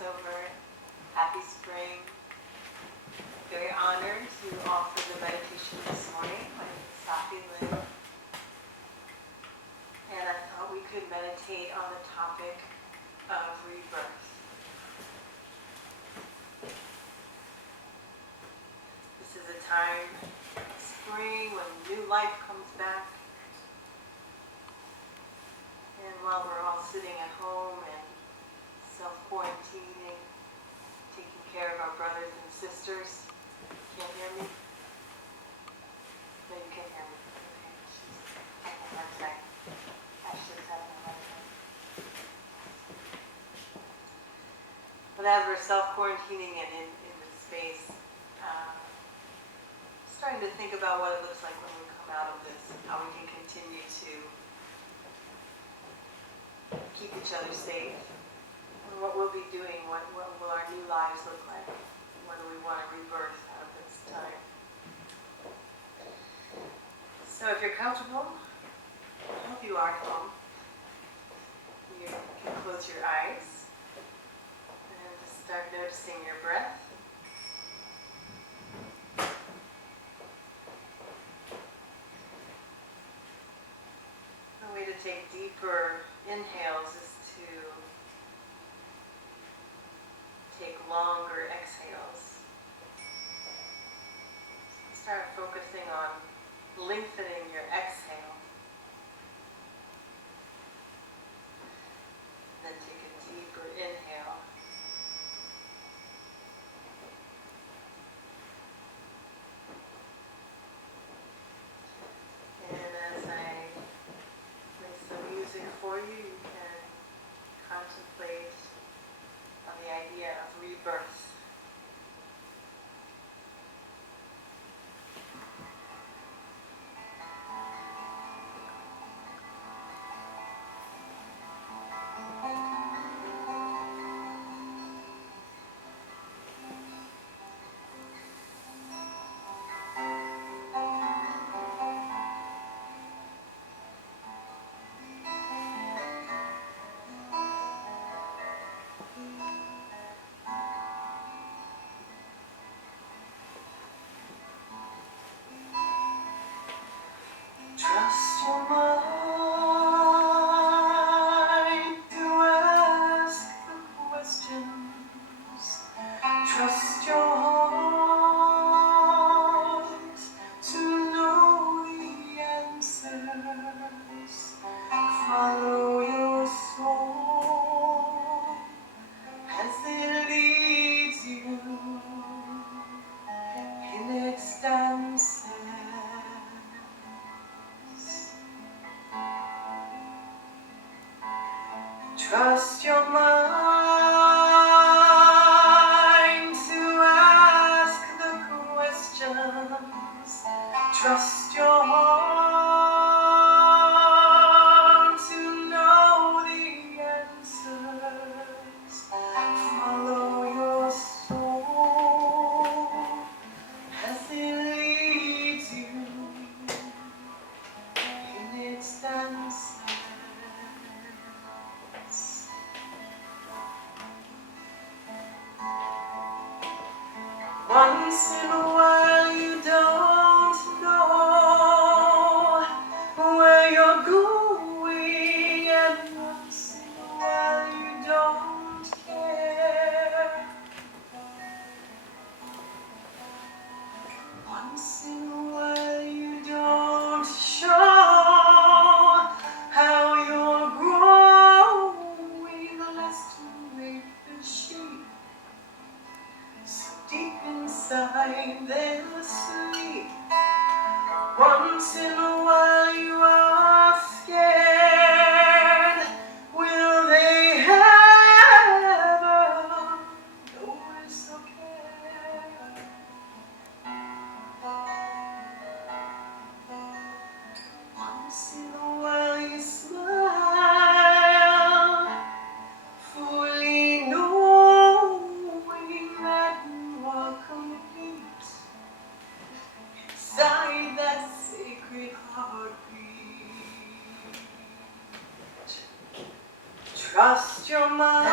Passover. Happy spring. Very honored to offer the meditation this morning by Anais Nin. And I thought we could meditate on the topic of rebirth. This is a time, spring, when new life comes back. And while we're all sitting at home and self-quarantining, taking care of our brothers and sisters, can't hear me? No, you can hear me. Okay, she's having a hard time. Ashley's having a hard time. But as we're self-quarantining and in this space, starting to think about what it looks like when we come out of this, and how we can continue to keep each other safe, and what we'll be doing, what will our new lives look like, what do we want to rebirth out of this time. So if you're comfortable, I hope you are at home, you can close your eyes and just start noticing your breath. The way to take deeper inhales is to take longer exhales. Start focusing on lengthening your exhale. Then take a deeper inhale. And as I play some music for you, you can contemplate on the idea of rebirth. Trust your mind to ask the questions. Trust your heart to know the answers. Follow your soul as it leads you in its dances. Trust your mind to ask the questions. Trust your heart to know the answers. Follow your soul as it leads you in its dances. Once in a while you don't know where you're going, and once in a while you don't care. Once in a while you don't show how you're growing, lest you make the shape so deep inside they'll sleep. Once in a while you are scared. Will they ever know it's okay? Once in a while you smile, fully knowing that you are complete inside that sacred heartbeat. Trust your mind.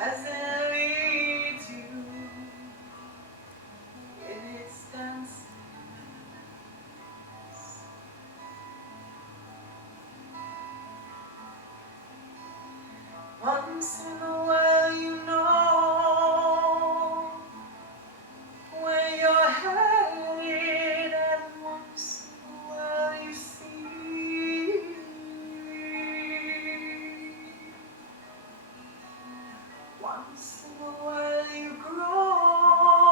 as it leads you in its dancing. Once in a while you know where you're headed, and once in a while you see. Once in a while you grow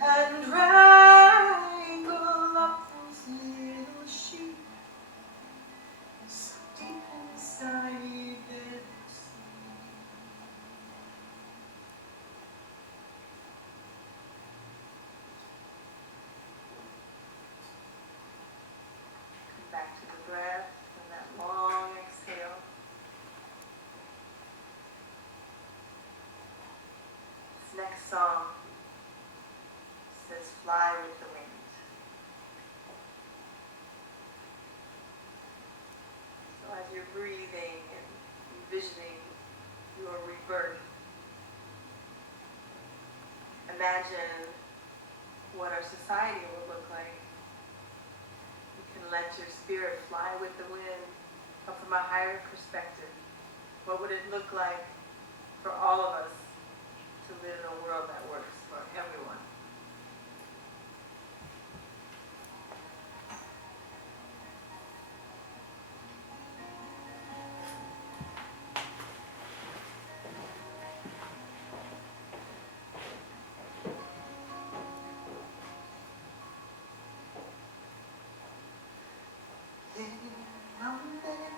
and wrangle up those little sheep so deep inside their sleep. Come back to the breath and that long exhale. This next song says, "Fly with the wind." So as you're breathing and envisioning your rebirth, imagine what our society will look like. You can let your spirit fly with the wind, come from a higher perspective. What would it look like for all of us to live in a world that works for everyone?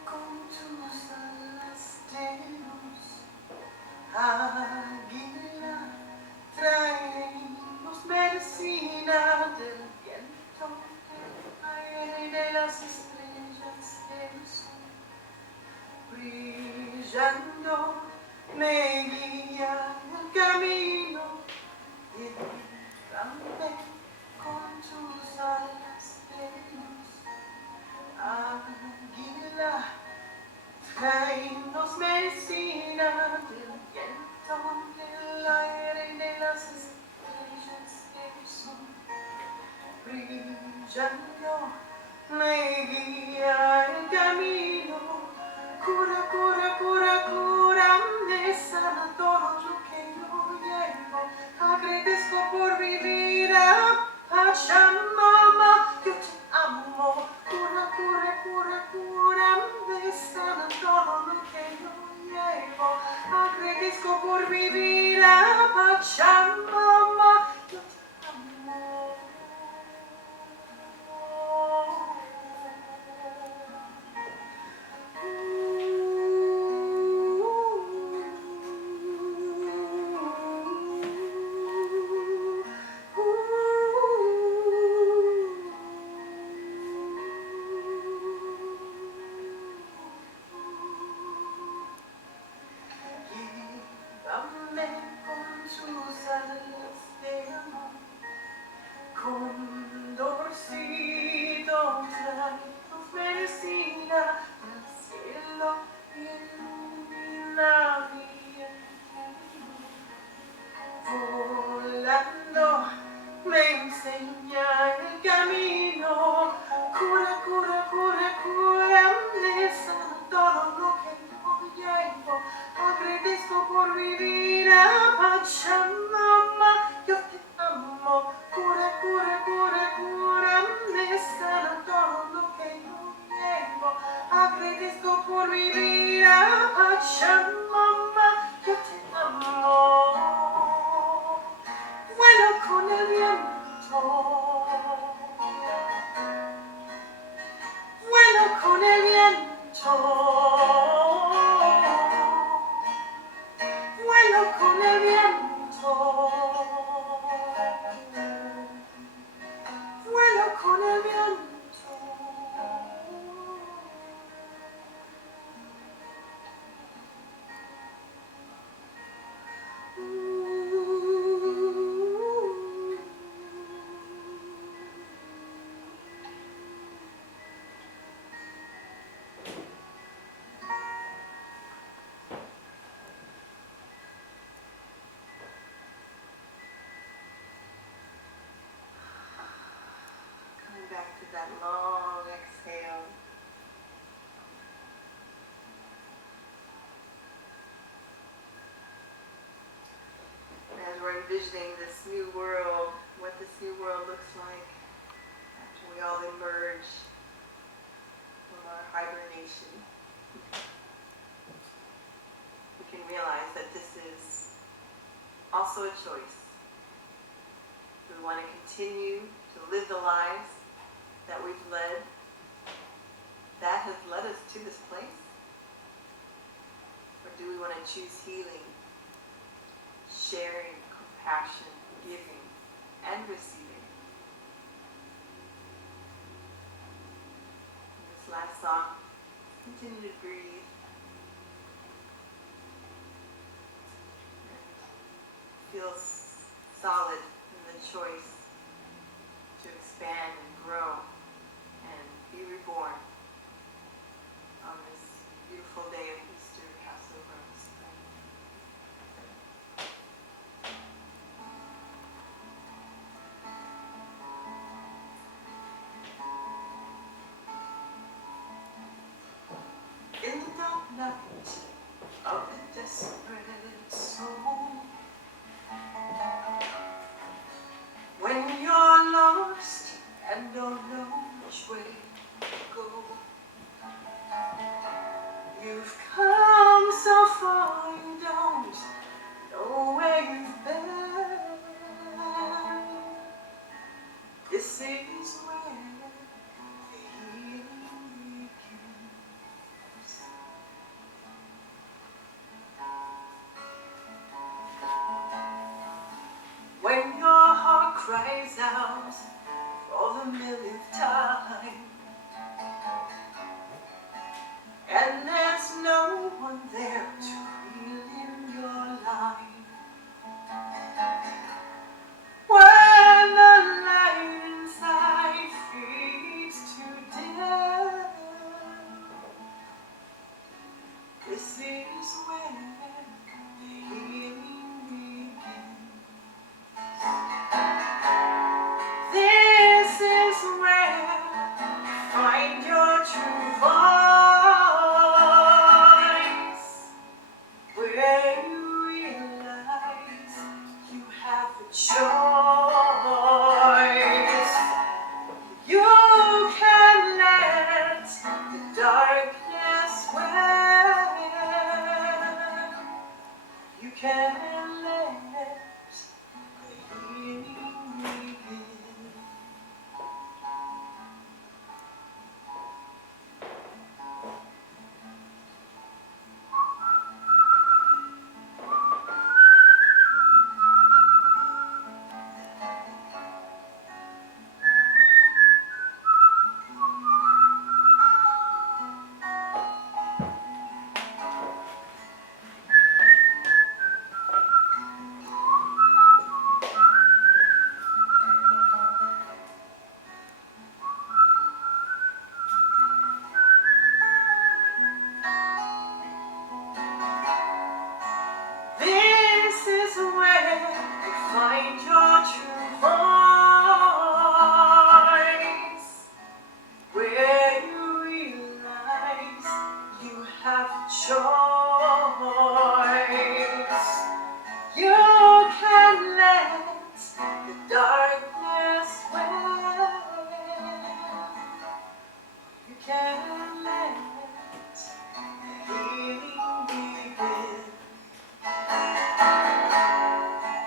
Con tus alas tenus, águila, traemos medicina del viento, del aire, de las estrellas del sol. Brillando me guía el camino, llévame con tus alas tenus, águila, traemos medicina del viento, del aire, de las estrellas del sol. Brillando me guía el camino, cura, cura, cura, cura, me sana todo lo que yo llevo. Agradezco por mi vida, Pachamama, yo te amo. Cura, cura, cura, cura, me sana todo lo que yo llevo. Agradezco por mi vida, Pachamama, yo te amo. Llévame con tus alas de amor, condorcito, tráenos medicina del cielo, ilumina mi volando me enseña el camino, cura, cura, cura, cura, me sana todo lo que yo llevo. Agradezco por mi vida, Pachamama, yo te amo. Cura, cura, cura, cura, me sana todo lo que yo llevo. Agradezco por mi vida, Pachamama, yo te amo. Vuelo con el viento, vuelo con el viento, vuelo con el viento, vuelo con el viento. envisioning this new world, what this new world looks like after we all emerge from our hibernation. We can realize that this is also a choice. Do we want to continue to live the lives that we've led, that has led us to this place? Or do we want to choose healing, sharing, compassion, giving, and receiving? In this last song, continue to breathe and feel solid in the choice to expand and grow and be reborn on this beautiful day of Easter, Passover, and spring. In the dark night of the desperate soul, when you're lost and don't know which way to go, you've come so far you don't know where you've been. This is where the healing begins. When your heart cries out for the millionth time, and there's no one there to reel in your line, when the light inside fades to dim, this is where the healing begins. This is where you find your true voice, where you realize you have a choice. You can let the darkness win. You can let the healing begin. This is where you find your true voice, where you realize you have a choice. You can let the darkness win. You can let the healing begin.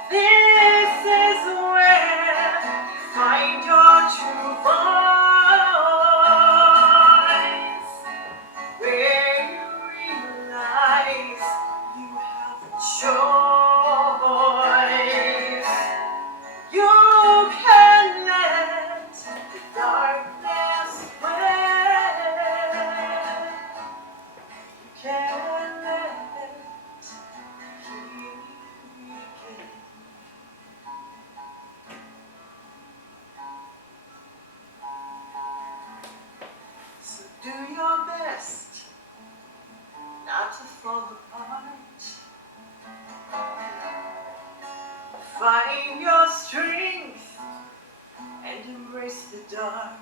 This is where you find your true voice, where you realize you have a choice. You can let the darkness win. You can let healing begin. So do your best not to fall apart. Find your strength and embrace the dark.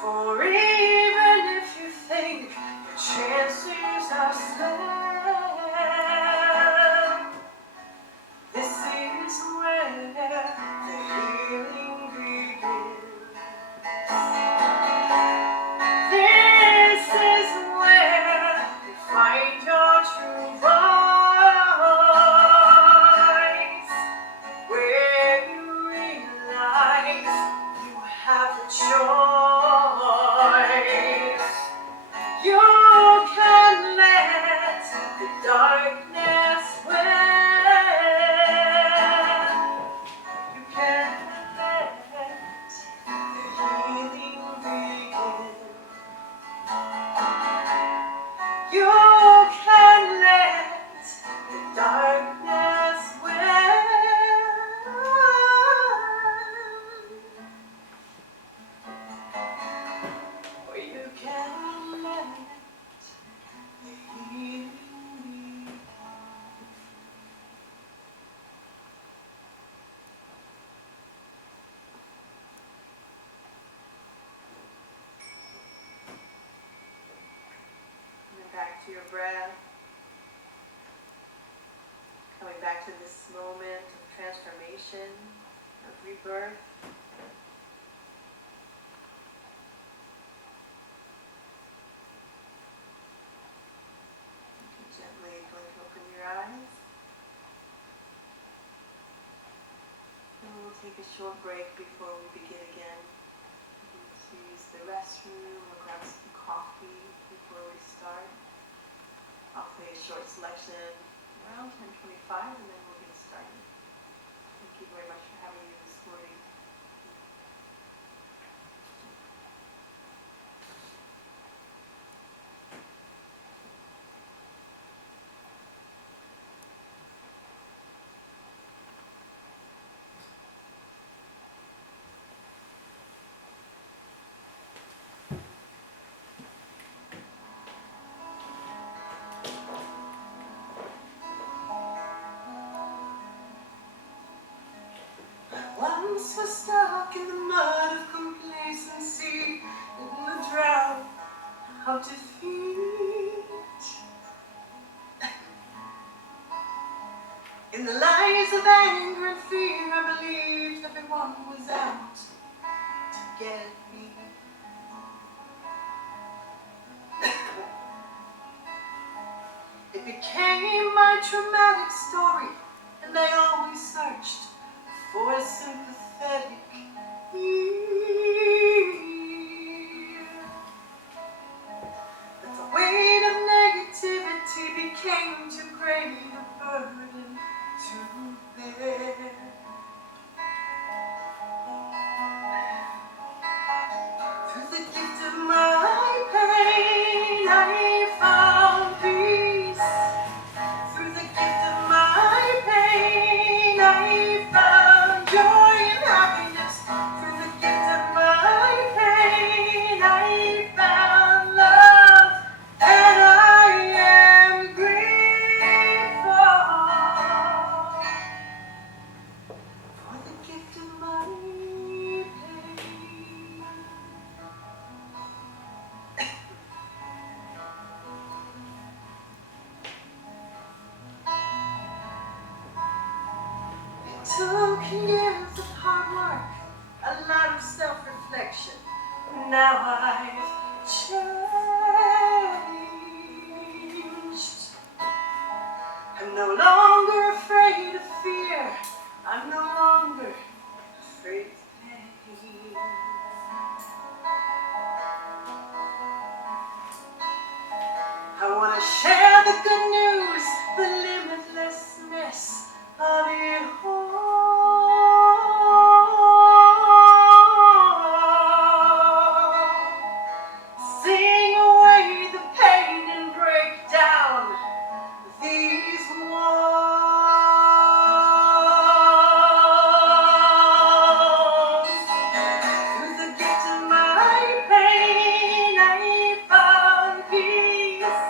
For even if you think your chances are slim, can let the darkness win. You can let the healing begin. You can let the darkness win. Or you can let the healing begin. And then back to your breath. Coming back to this moment of transformation, of rebirth. You can gently blink open your eyes. And we'll take a short break before we begin again. We need to use the restroom or grab some coffee before we start. I'll play a short selection around 10:25 and then we'll get started. Thank you very much for having me this morning. Once was stuck in the mud of complacency, in the drought of defeat, in the lies of anger and fear. I believed everyone was out to get me. It became my traumatic story, and I always searched for a sympathetic ear. But the weight of negativity became too great a burden to bear. Through the gift of my pain, I found peace. Through the gift of my pain, I found joy and happiness. Through the gift of my pain, I found love, and I am grateful for the gift of my pain. It took years of hard work, a lot of self-reflection. Now I've changed. I'm no longer afraid of fear. I'm no longer afraid of pain. I want to share the good news, the limitlessness of it all. Sing away the pain and break down these walls. Through the gift of my pain, I found peace.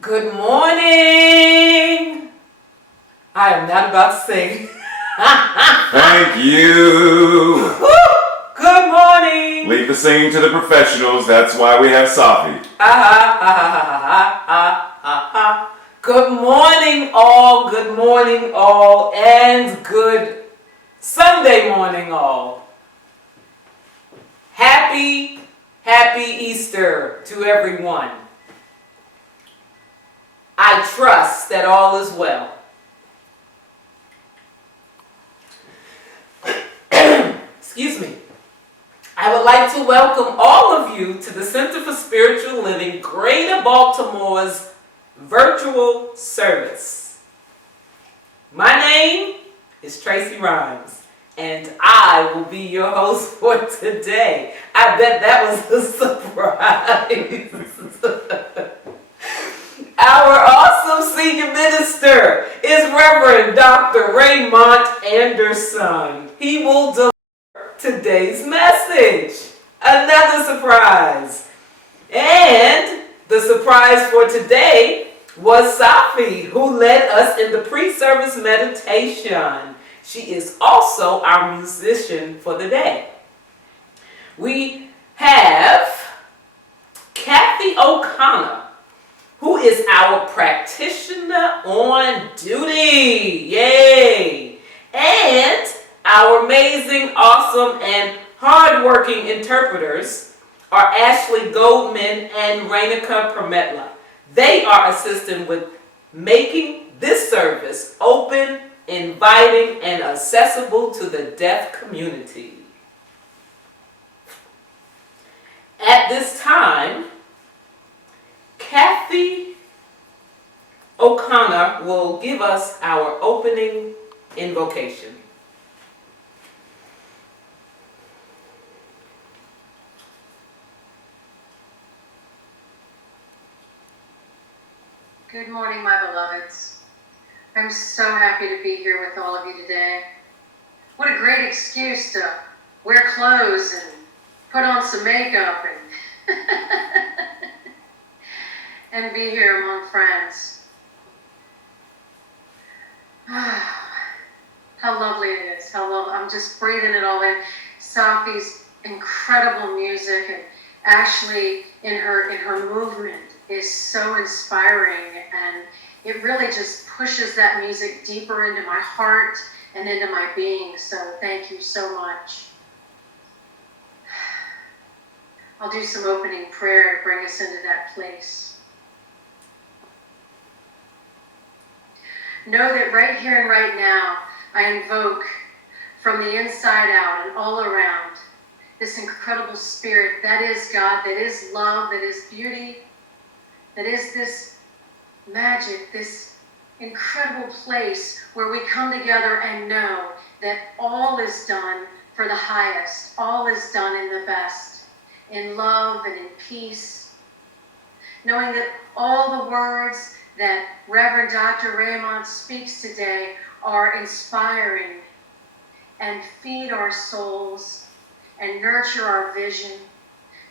Good morning. I am not about to sing. Thank you. Good morning. Leave the singing to the professionals. That's why we have Safi. Good morning, all. Good morning, all. And good Sunday morning, all. Happy Easter to everyone. I trust that all is well. Excuse me. I would like to welcome all of you to the Center for Spiritual Living, Greater Baltimore's virtual service. My name is Tracy Rhymes, and I will be your host for today. I bet that was a surprise. Our awesome senior minister is Reverend Dr. Raymont Anderson. He will deliver today's message. Another surprise. And the surprise for today was Safi, who led us in the pre-service meditation. She is also our musician for the day. We have Kathy O'Connor, who is our practitioner on duty. Yay! And our amazing, awesome, and hardworking interpreters are Ashley Goldman and Rainika Permetla. They are assisting with making this service open, inviting, and accessible to the deaf community. At this time, Kathy O'Connor will give us our opening invocation. Good morning, my beloveds. I'm so happy to be here with all of you today. What a great excuse to wear clothes and put on some makeup and be here among friends. How lovely it is. How lovely. I'm just breathing it all in. Safi's incredible music and Ashley in her movement is so inspiring, and it really just pushes that music deeper into my heart and into my being. So thank you so much. I'll do some opening prayer to bring us into that place. Know that right here and right now, I invoke from the inside out and all around this incredible spirit that is God, that is love, that is beauty, that is this magic, this incredible place where we come together and know that all is done for the highest, all is done in the best, in love and in peace. Knowing that all the words that Reverend Dr. Raymont speaks today are inspiring and feed our souls and nurture our vision.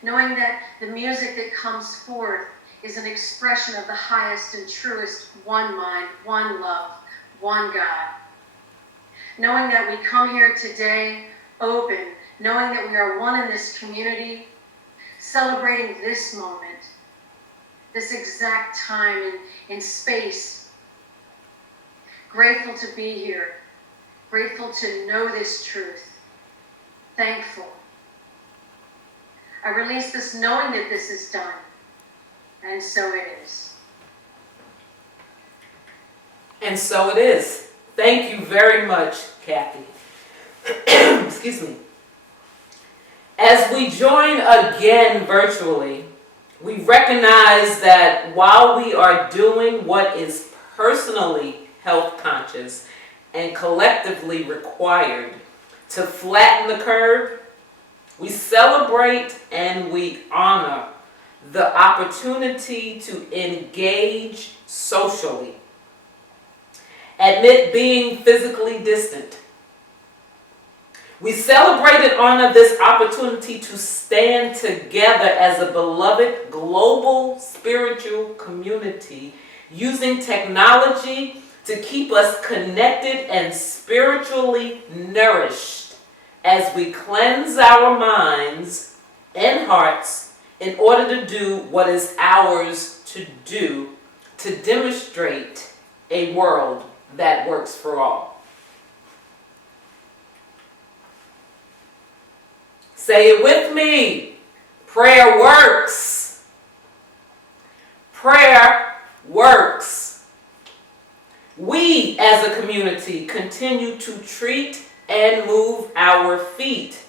Knowing that the music that comes forth is an expression of the highest and truest one mind, one love, one God. Knowing that we come here today open, knowing that we are one in this community, celebrating this moment, this exact time in space. Grateful to be here, grateful to know this truth, thankful. I release this knowing that this is done. And so it is. And so it is. Thank you very much, Kathy. Excuse me. As we join again virtually, we recognize that while we are doing what is personally health conscious and collectively required to flatten the curve, we celebrate and we honor the opportunity to engage socially, admit being physically distant. We celebrate and honor this opportunity to stand together as a beloved global spiritual community, using technology to keep us connected and spiritually nourished as we cleanse our minds and hearts in order to do what is ours to do, to demonstrate a world that works for all. Say it with me. Prayer works. Prayer works. We as a community continue to treat and move our feet,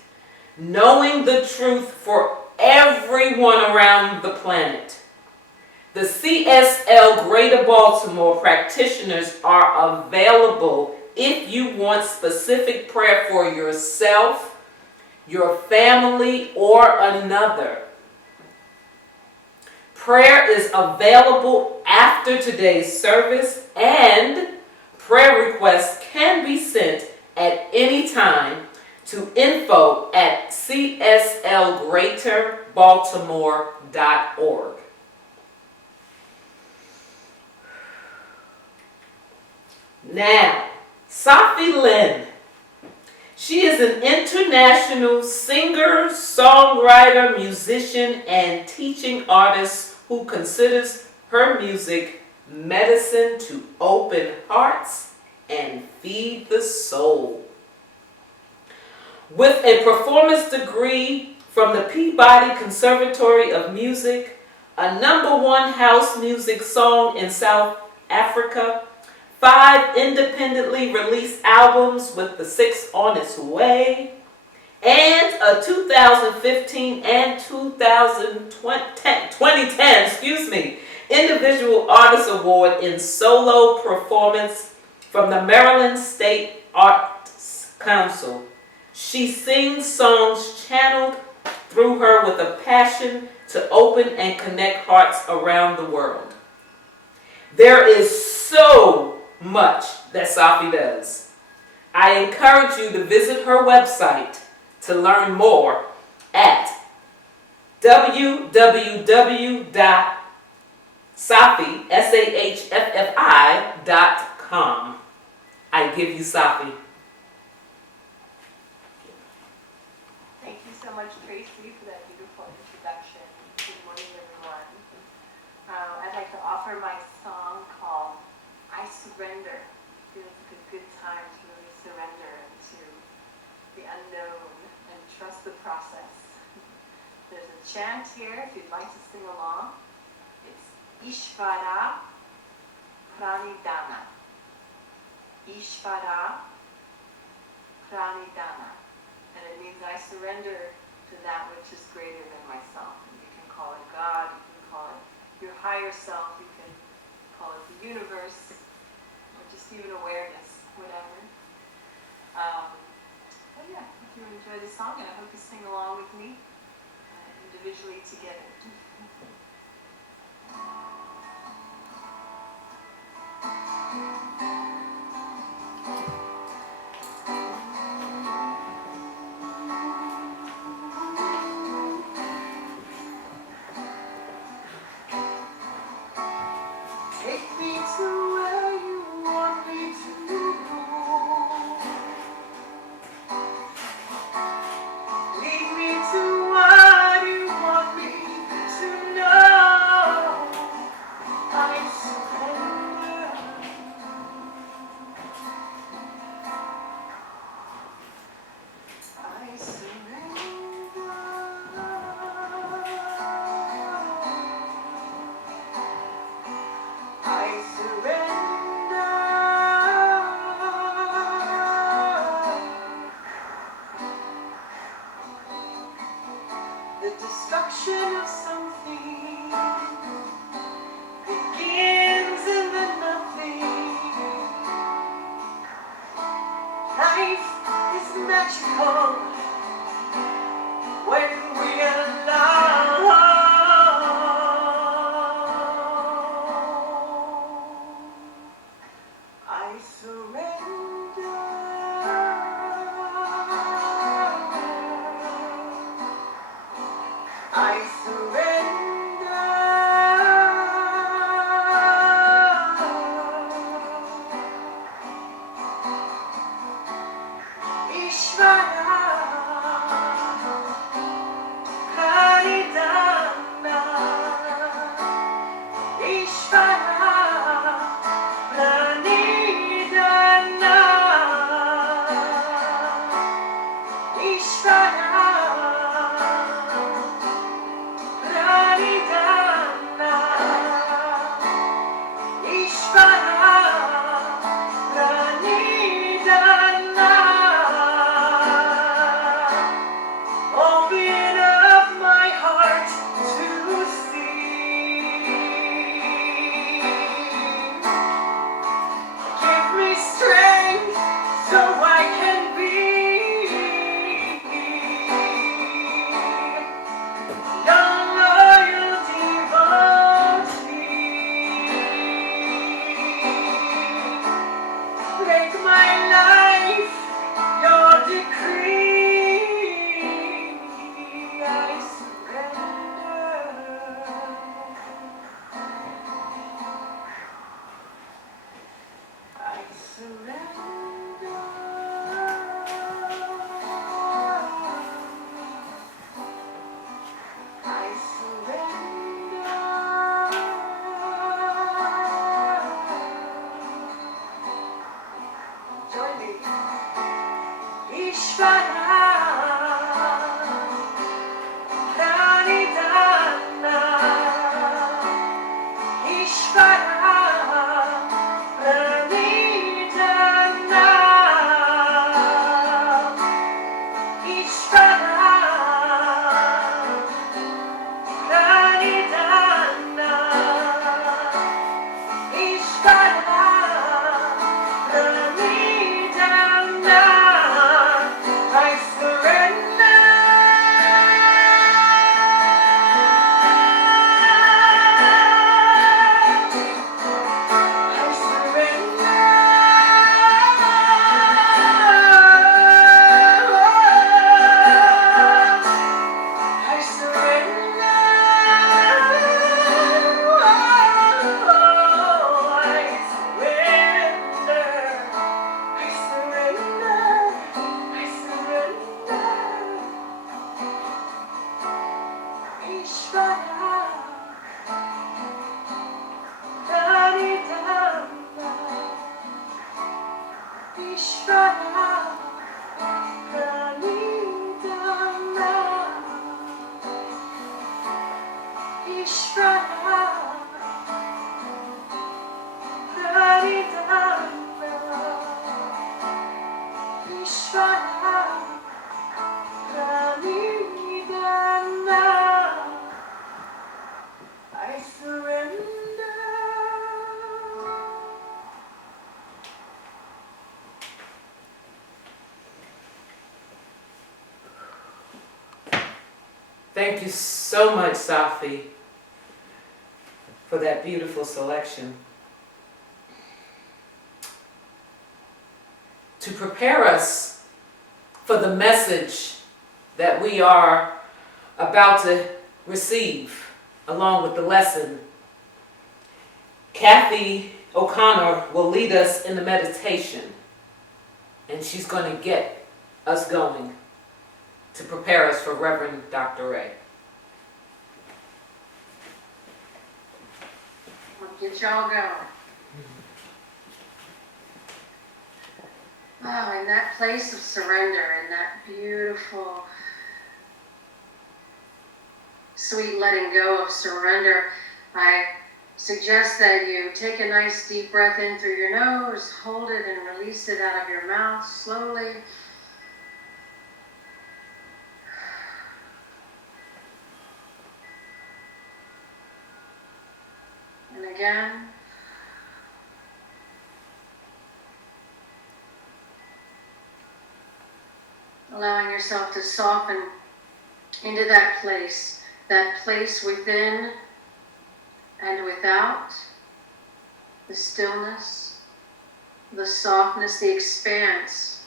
knowing the truth for everyone around the planet. The CSL Greater Baltimore practitioners are available if you want specific prayer for yourself, your family, or another. Prayer is available after today's service, and prayer requests can be sent at any time to info@cslgreaterbaltimore.org. Now, Sophie Lynn. She is an international singer, songwriter, musician, and teaching artist who considers her music medicine to open hearts and feed the soul. With a performance degree from the Peabody Conservatory of Music, a #1 house music song in South Africa, 5 independently released albums with the 6th on its way, and a 2015 and 2010 Individual Artist Award in solo performance from the Maryland State Arts Council. She sings songs channeled through her with a passion to open and connect hearts around the world. There is so much that Sophie does. I encourage you to visit her website to learn more at www.sahfi.com. I give you Sophie. Thank you so much, Tracy, for that beautiful introduction. Good morning, everyone. I'd like to offer my song called I Surrender. Feels like a good time to really surrender into the unknown and trust the process. There's a chant here if you'd like to sing along. It's Ishvara Pranidhana. Ishvara Pranidhana. And it means I surrender to that which is greater than myself. And you can call it God, you can call it your higher self, you can call it the universe, or just even awareness, whatever. But yeah, if you enjoy the song, and I hope you sing along with me, individually together. Take me to where you want me to go. Lead me to what you want me to know. I surrender. I surrender. I surrender. The destruction of something begins Thank you so much, Safi, for that beautiful selection. To prepare us for the message that we are about to receive, along with the lesson, Kathy O'Connor will lead us in the meditation, and she's going to get us going to prepare us for Reverend Dr. Ray. We'll get y'all going. Oh, in that place of surrender, in that beautiful, sweet letting go of surrender, I suggest that you take a nice deep breath in through your nose, hold it and release it out of your mouth slowly. And again. Allowing yourself to soften into that place within and without, the stillness, the softness, the expanse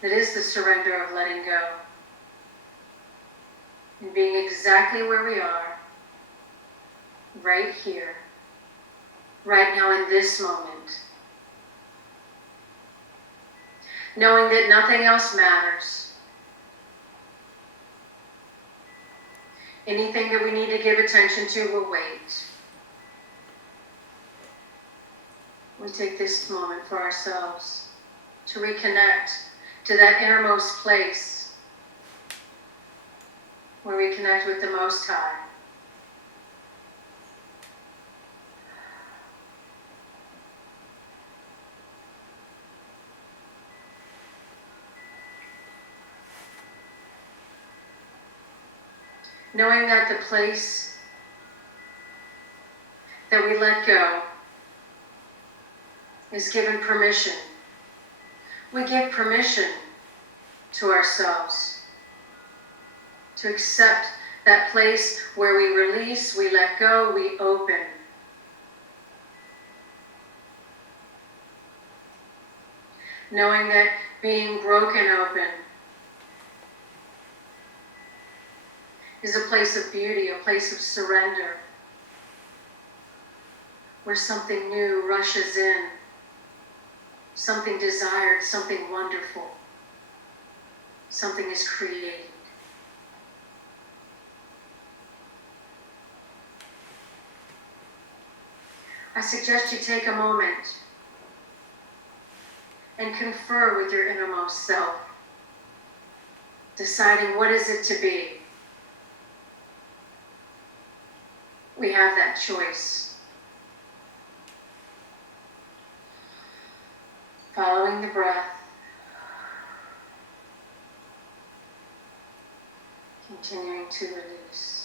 that is the surrender of letting go. And being exactly where we are, right here, right now in this moment. Knowing that nothing else matters. Anything that we need to give attention to will wait. We take this moment for ourselves to reconnect to that innermost place where we connect with the Most High. Knowing that the place that we let go is given permission. We give permission to ourselves to accept that place where we release, we let go, we open. Knowing that being broken open is a place of beauty, a place of surrender, where something new rushes in, something desired, something wonderful, something is created. I suggest you take a moment and confer with your innermost self, deciding what is it to be. We have that choice. Following the breath. Continuing to release.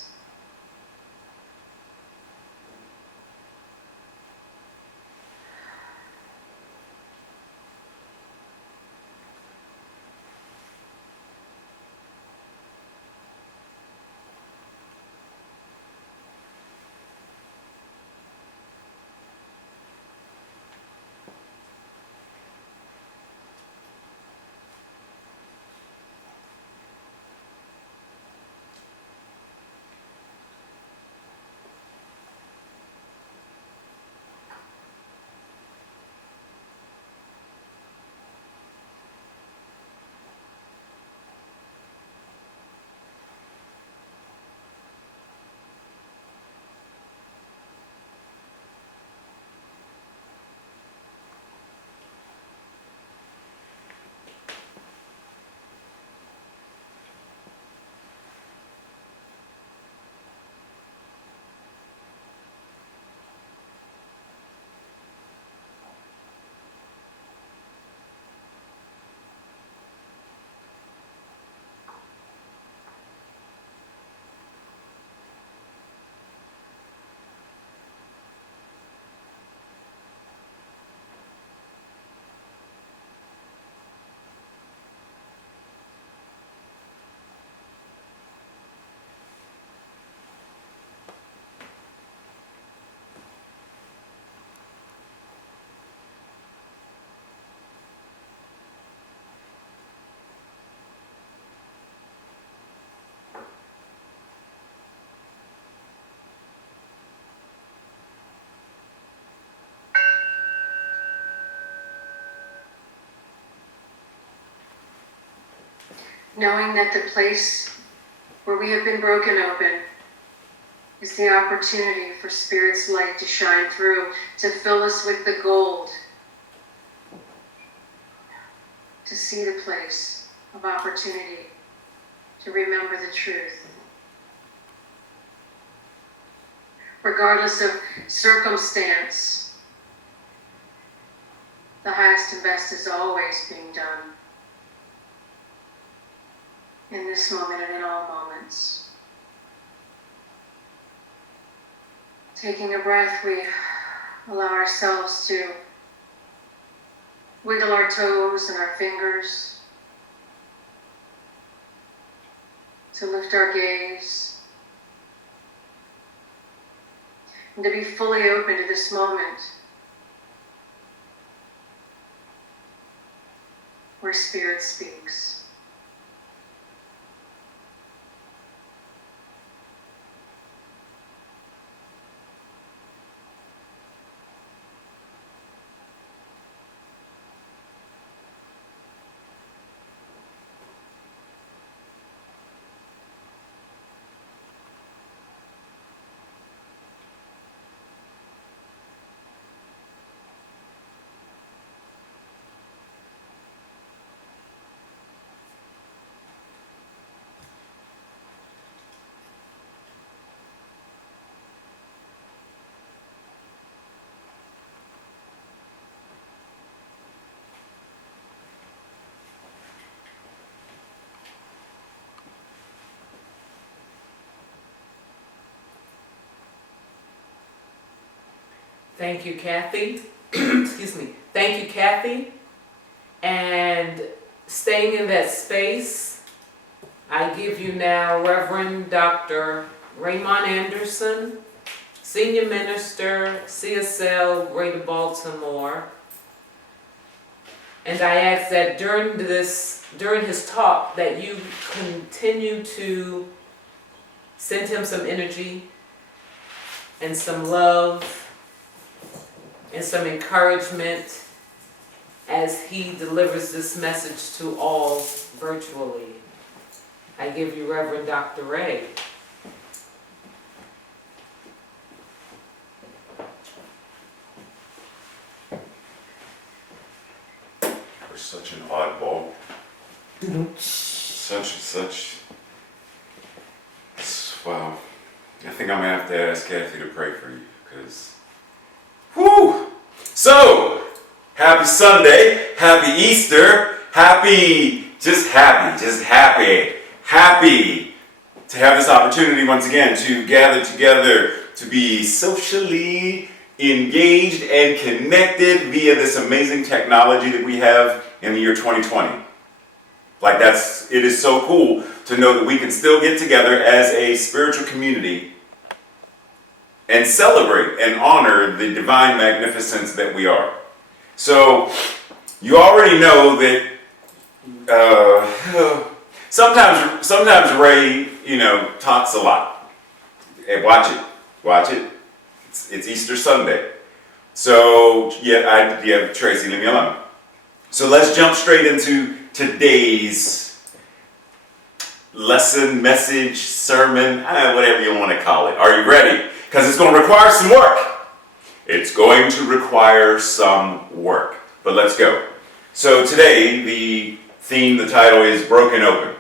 Knowing that the place where we have been broken open is the opportunity for Spirit's light to shine through, to fill us with the gold, to see the place of opportunity, to remember the truth. Regardless of circumstance, the highest and best is always being done. In this moment and in all moments. Taking a breath, we allow ourselves to wiggle our toes and our fingers, to lift our gaze, and to be fully open to this moment where Spirit speaks. Thank you, Kathy. Excuse me. Thank you, Kathy. And staying in that space, I give you now Reverend Dr. Raymont Anderson, Senior Minister, CSL, Greater Baltimore. And I ask that during his talk, that you continue to send him some energy and some love and some encouragement as he delivers this message to all virtually. I give you Reverend Dr. Ray. You're such an oddball. Wow. I think I'm gonna have to ask Kathy to pray for you, because, whew! So, Happy Sunday, happy Easter, happy to have this opportunity once again to gather together, to be socially engaged and connected via this amazing technology that we have in the year 2020. It is so cool to know that we can still get together as a spiritual community and celebrate and honor the divine magnificence that we are. So, you already know that sometimes Ray, talks a lot. Hey, watch it. It's Easter Sunday. So, Tracy, leave me alone. So let's jump straight into today's lesson, message, sermon, whatever you want to call it. Are you ready? Because it's going to require some work. It's going to require some work. But let's go. So today, the title is Broken Open.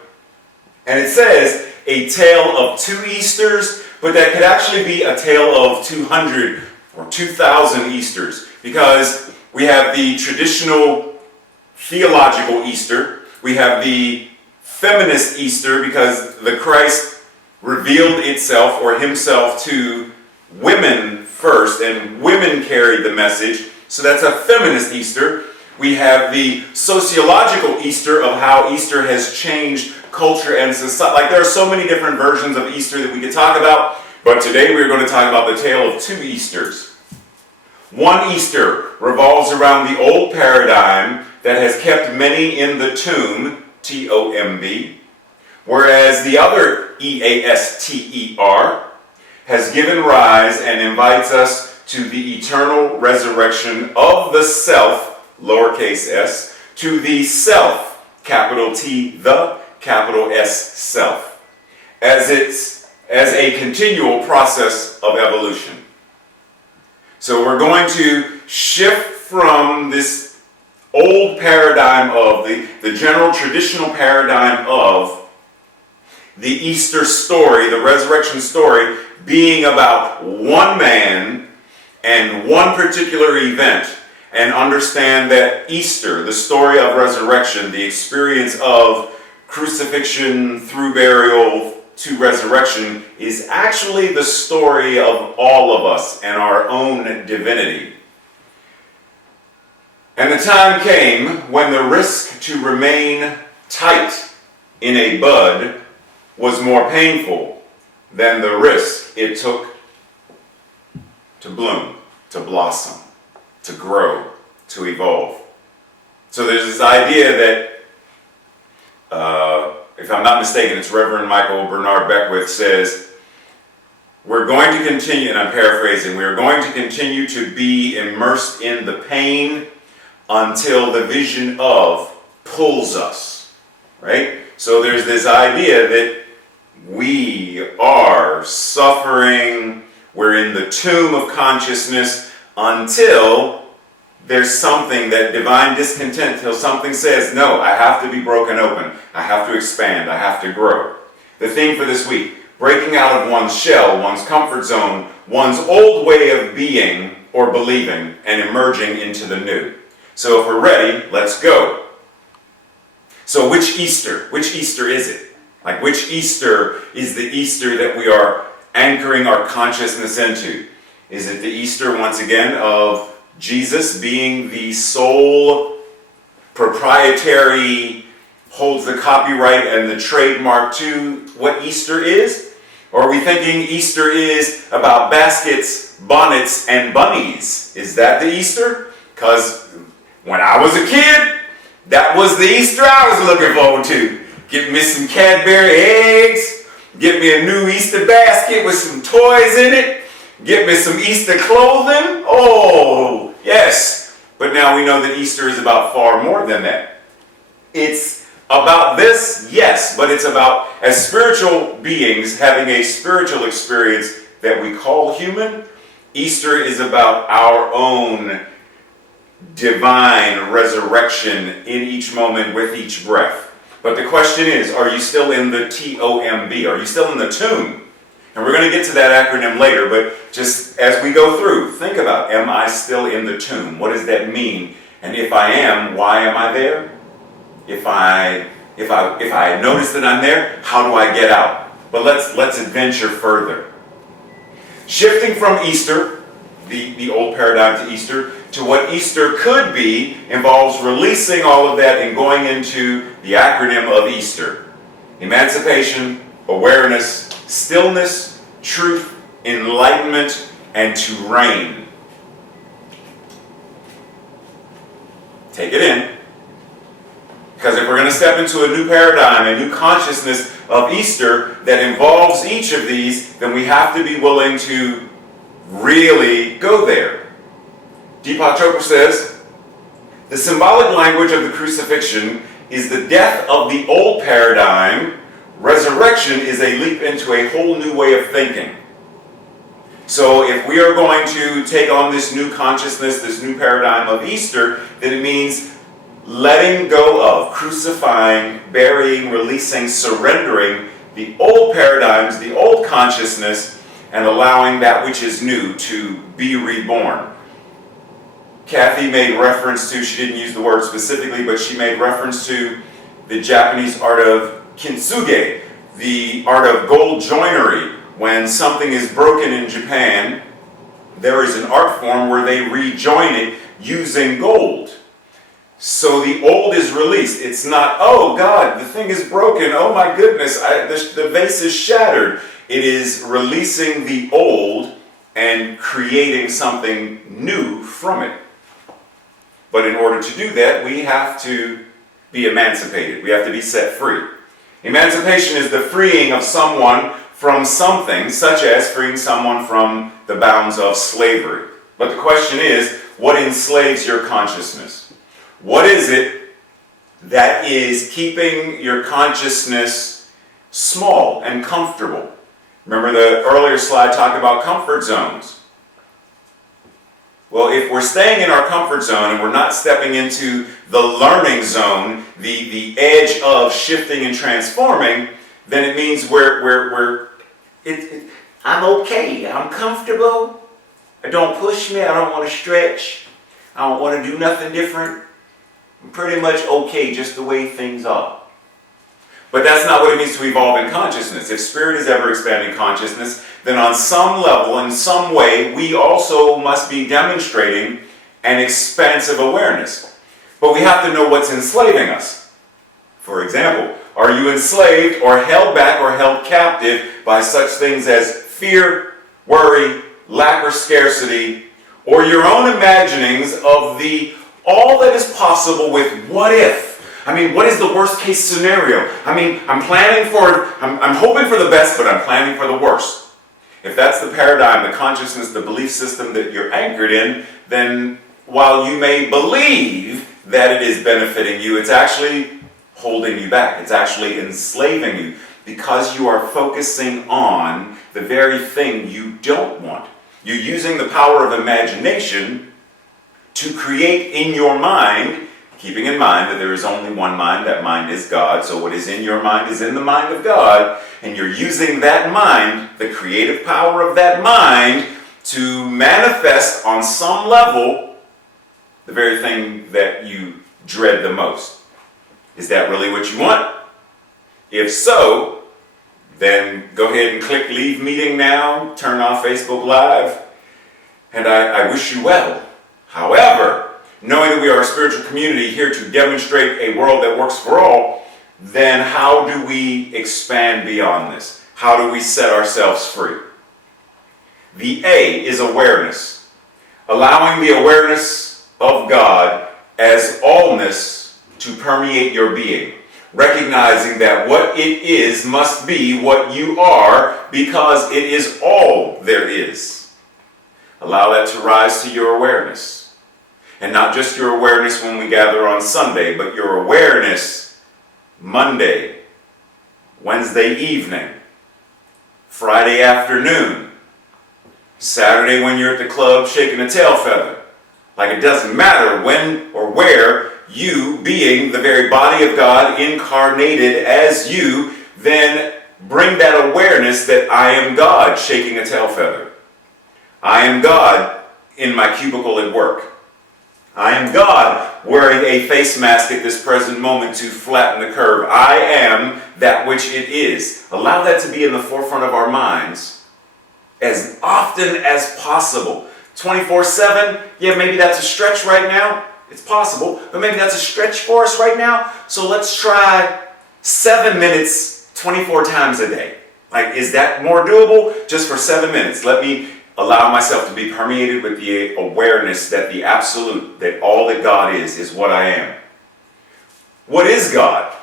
And it says, a tale of 2 Easters, but that could actually be a tale of 200 or 2,000 Easters. Because we have the traditional theological Easter. We have the feminist Easter because the Christ revealed itself or himself to women first, and women carried the message. So that's a feminist Easter. We have the sociological Easter of how Easter has changed culture and society. There are so many different versions of Easter that we could talk about, but today we're going to talk about the tale of 2 Easters. One Easter revolves around the old paradigm that has kept many in the tomb, T.O.M.B, whereas the other E.A.S.T.E.R has given rise and invites us to the eternal resurrection of the self, lowercase s, to the self, capital T, the capital S, self, as a continual process of evolution. So we're going to shift from this old paradigm of the general traditional paradigm of the Easter story, the resurrection story, being about one man and one particular event, and understand that Easter, the story of resurrection, the experience of crucifixion through burial to resurrection, is actually the story of all of us and our own divinity. And the time came when the risk to remain tight in a bud was more painful than the risk it took to bloom, to blossom, to grow, to evolve. So there's this idea that, if I'm not mistaken, it's Reverend Michael Bernard Beckwith says, we're going to continue, and I'm paraphrasing, we're going to continue to be immersed in the pain until the vision of pulls us, right? So there's this idea that we are suffering, we're in the tomb of consciousness until there's something, that divine discontent, till something says, no, I have to be broken open, I have to expand, I have to grow. The theme for this week, breaking out of one's shell, one's comfort zone, one's old way of being or believing, and emerging into the new. So if we're ready, let's go. So which Easter? Which Easter is it? Which Easter is the Easter that we are anchoring our consciousness into? Is it the Easter, once again, of Jesus being the sole proprietary, holds the copyright and the trademark to what Easter is? Or are we thinking Easter is about baskets, bonnets, and bunnies? Is that the Easter? Because when I was a kid, that was the Easter I was looking forward to. Get me some Cadbury eggs, get me a new Easter basket with some toys in it, get me some Easter clothing. Oh, yes. But now we know that Easter is about far more than that. It's about this, yes, but it's about, as spiritual beings having a spiritual experience that we call human, Easter is about our own divine resurrection in each moment with each breath. But the question is, are you still in the T.O.M.B? Are you still in the tomb? And we're going to get to that acronym later, but just as we go through, think about, am I still in the tomb? What does that mean? And if I am, why am I there? If I notice that I'm there, how do I get out? But let's adventure further. Shifting from Easter, the old paradigm to Easter, to what Easter could be involves releasing all of that and going into the acronym of Easter. Emancipation, awareness, stillness, truth, enlightenment, and to reign. Take it in. Because if we're going to step into a new paradigm, a new consciousness of Easter that involves each of these, then we have to be willing to really go there. Deepak Chopra says, the symbolic language of the crucifixion is the death of the old paradigm. Resurrection is a leap into a whole new way of thinking. So if we are going to take on this new consciousness, this new paradigm of Easter, then it means letting go of, crucifying, burying, releasing, surrendering the old paradigms, the old consciousness, and allowing that which is new to be reborn. Kathy made reference to, she didn't use the word specifically, but she made reference to the Japanese art of kintsugi, the art of gold joinery. When something is broken in Japan, there is an art form where they rejoin it using gold. So the old is released. It's not, oh God, the thing is broken. Oh my goodness, the vase is shattered. It is releasing the old and creating something new from it. But in order to do that, we have to be emancipated. We have to be set free. Emancipation is the freeing of someone from something, such as freeing someone from the bounds of slavery. But the question is, what enslaves your consciousness? What is it that is keeping your consciousness small and comfortable? Remember the earlier slide talked about comfort zones. Well, if we're staying in our comfort zone and we're not stepping into the learning zone, the edge of shifting and transforming, then it means I'm okay, I'm comfortable, don't push me, I don't want to stretch, I don't want to do nothing different. I'm pretty much okay just the way things are. But that's not what it means to evolve in consciousness. If spirit is ever expanding consciousness, then on some level, in some way, we also must be demonstrating an expansive awareness. But we have to know what's enslaving us. For example, are you enslaved or held back or held captive by such things as fear, worry, lack or scarcity, or your own imaginings of all that is possible with what if? I mean, what is the worst case scenario? I mean, I'm hoping for the best, but I'm planning for the worst. If that's the paradigm, the consciousness, the belief system that you're anchored in, then while you may believe that it is benefiting you, it's actually holding you back. It's actually enslaving you because you are focusing on the very thing you don't want. You're using the power of imagination to create in your mind, keeping in mind that there is only one mind, that mind is God, so what is in your mind is in the mind of God, and you're using that mind, the creative power of that mind, to manifest on some level the very thing that you dread the most. Is that really what you want? If so, then go ahead and click leave meeting now, turn off Facebook Live, and I wish you well. However, knowing that we are a spiritual community here to demonstrate a world that works for all, then how do we expand beyond this? How do we set ourselves free? The A is awareness. Allowing the awareness of God as allness to permeate your being. Recognizing that what it is must be what you are because it is all there is. Allow that to rise to your awareness. And not just your awareness when we gather on Sunday, but your awareness Monday, Wednesday evening, Friday afternoon, Saturday when you're at the club shaking a tail feather. Like it doesn't matter when or where you, being the very body of God, incarnated as you, then bring that awareness that I am God shaking a tail feather. I am God in my cubicle at work. I am God wearing a face mask at this present moment to flatten the curve. I am that which it is. Allow that to be in the forefront of our minds as often as possible. 24/7, yeah, maybe that's a stretch right now. It's possible, but maybe that's a stretch for us right now. So let's try 7 minutes 24 times a day. Like, is that more doable? Just for 7 minutes. Let me allow myself to be permeated with the awareness that the absolute, that all that God is what I am. What is God?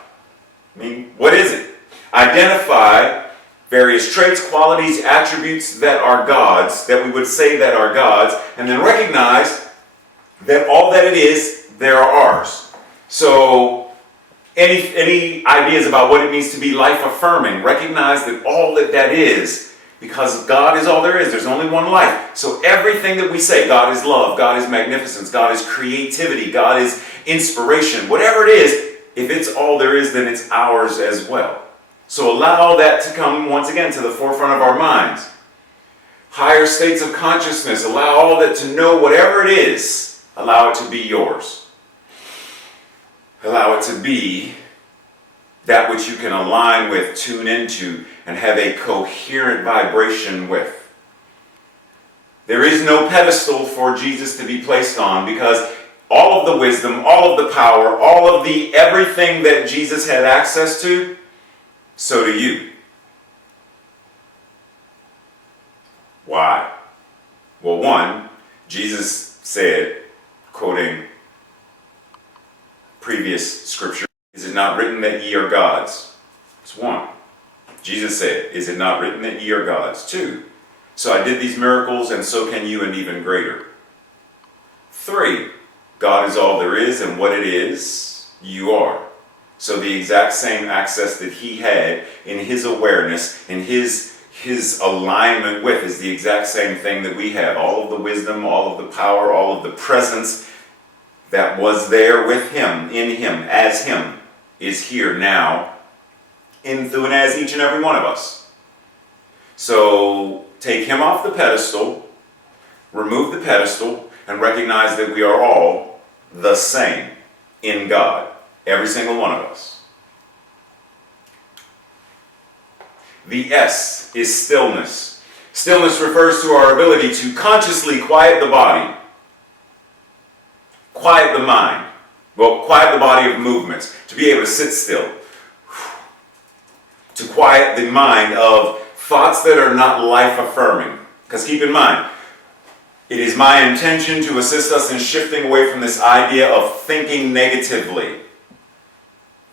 I mean, what is it? Identify various traits, qualities, attributes that are God's, that we would say that are God's, and then recognize that all that it is, they are ours. So, any ideas about what it means to be life-affirming, recognize that all that is, because God is all there is. There's only one life. So everything that we say, God is love, God is magnificence, God is creativity, God is inspiration, whatever it is, if it's all there is, then it's ours as well. So allow that to come once again to the forefront of our minds. Higher states of consciousness, allow all that to know whatever it is, allow it to be yours. Allow it to be that which you can align with, tune into, and have a coherent vibration with. There is no pedestal for Jesus to be placed on, because all of the wisdom, all of the power, all of the everything that Jesus had access to, so do you. Why? Well, one, Jesus said, quoting previous scripture, "Is it not written that ye are gods?" It's one. Jesus said, "Is it not written that ye are gods?" Two, "So I did these miracles, and so can you, and even greater." Three, God is all there is, and what it is, you are. So the exact same access that he had in his awareness, in his alignment with, is the exact same thing that we have. All of the wisdom, all of the power, all of the presence that was there with him, in him, as him, is here now, in, through, and as each and every one of us. So take him off the pedestal, remove the pedestal, and recognize that we are all the same in God. Every single one of us. The S is stillness. Stillness refers to our ability to consciously quiet the body, quiet the mind, quiet the body of movements, to be able to sit still, to quiet the mind of thoughts that are not life-affirming. Because keep in mind, it is my intention to assist us in shifting away from this idea of thinking negatively,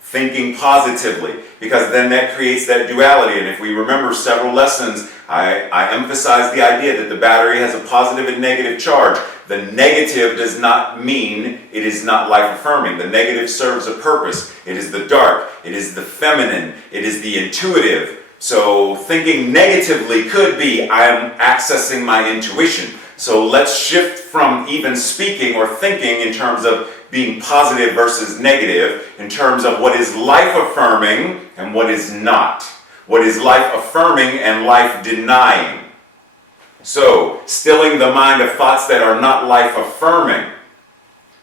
thinking positively, because then that creates that duality. And if we remember several lessons, I emphasize the idea that the battery has a positive and negative charge. The negative does not mean it is not life-affirming. The negative serves a purpose. It is the dark. It is the feminine. It is the intuitive. So thinking negatively could be, I am accessing my intuition. So let's shift from even speaking or thinking in terms of being positive versus negative, in terms of what is life-affirming and what is not. What is life-affirming and life-denying. So, stilling the mind of thoughts that are not life-affirming.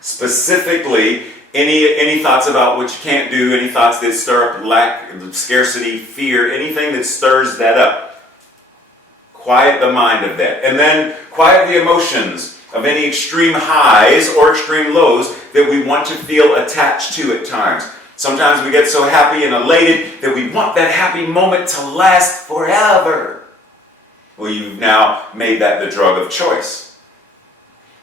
Specifically, any thoughts about what you can't do, any thoughts that stir up lack, scarcity, fear, anything that stirs that up. Quiet the mind of that. And then quiet the emotions of any extreme highs or extreme lows that we want to feel attached to at times. Sometimes we get so happy and elated that we want that happy moment to last forever. Well, you've now made that the drug of choice.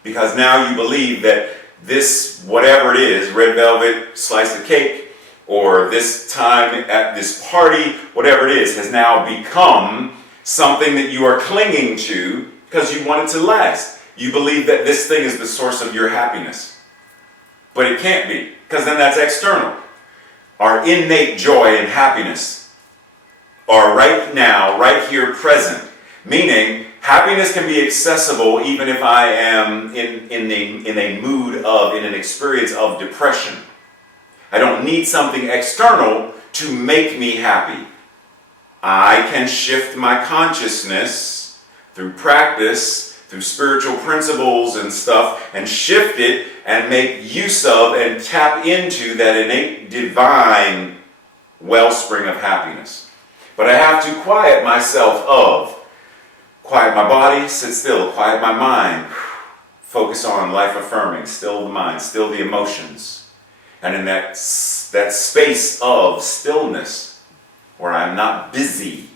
Because now you believe that this, whatever it is, red velvet slice of cake, or this time at this party, whatever it is, has now become something that you are clinging to because you want it to last. You believe that this thing is the source of your happiness. But it can't be, because then that's external. Our innate joy and happiness are right now, right here, present. Meaning, happiness can be accessible even if I am in a mood of, in an experience of depression. I don't need something external to make me happy. I can shift my consciousness through practice, through spiritual principles and stuff, and shift it and make use of and tap into that innate divine wellspring of happiness. But I have to quiet myself quiet my body, sit still, quiet my mind, focus on life affirming, still the mind, still the emotions. And in that space of stillness where I'm not busy,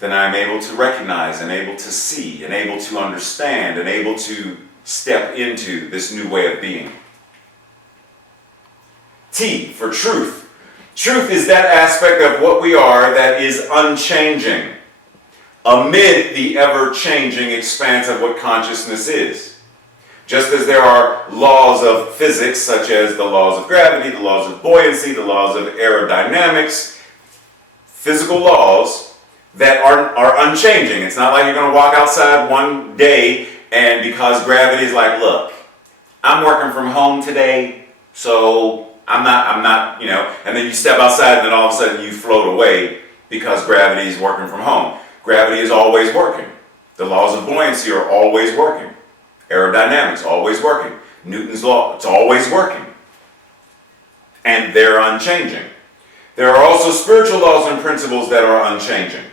then I'm able to recognize and able to see and able to understand and able to step into this new way of being. T for truth. Truth is that aspect of what we are that is unchanging amid the ever-changing expanse of what consciousness is. Just as there are laws of physics, such as the laws of gravity, the laws of buoyancy, the laws of aerodynamics, physical laws that are unchanging. It's not like you're going to walk outside one day and because gravity is like, look, I'm working from home today, so I'm not, and then you step outside and then all of a sudden you float away because gravity is working from home. Gravity is always working. The laws of buoyancy are always working. Aerodynamics, always working. Newton's law, it's always working. And they're unchanging. There are also spiritual laws and principles that are unchanging.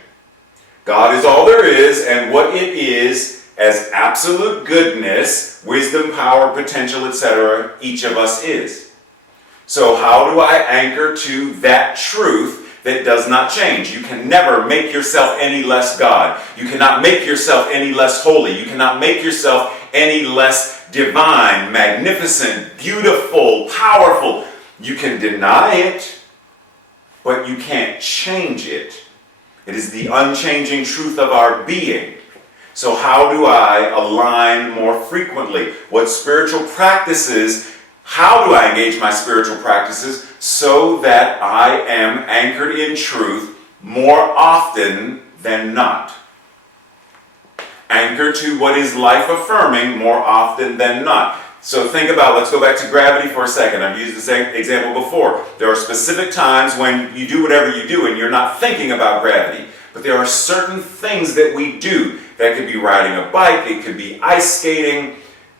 God is all there is, and what it is as absolute goodness, wisdom, power, potential, etc., each of us is. So how do I anchor to that truth that does not change? You can never make yourself any less God. You cannot make yourself any less holy. You cannot make yourself any less divine, magnificent, beautiful, powerful. You can deny it, but you can't change it. It is the unchanging truth of our being. So how do I align more frequently? What spiritual practices, how do I engage my spiritual practices so that I am anchored in truth more often than not? Anchored to what is life affirming more often than not. So think about, let's go back to gravity for a second. I've used this example before. There are specific times when you do whatever you do and you're not thinking about gravity. But there are certain things that we do. That could be riding a bike, it could be ice skating,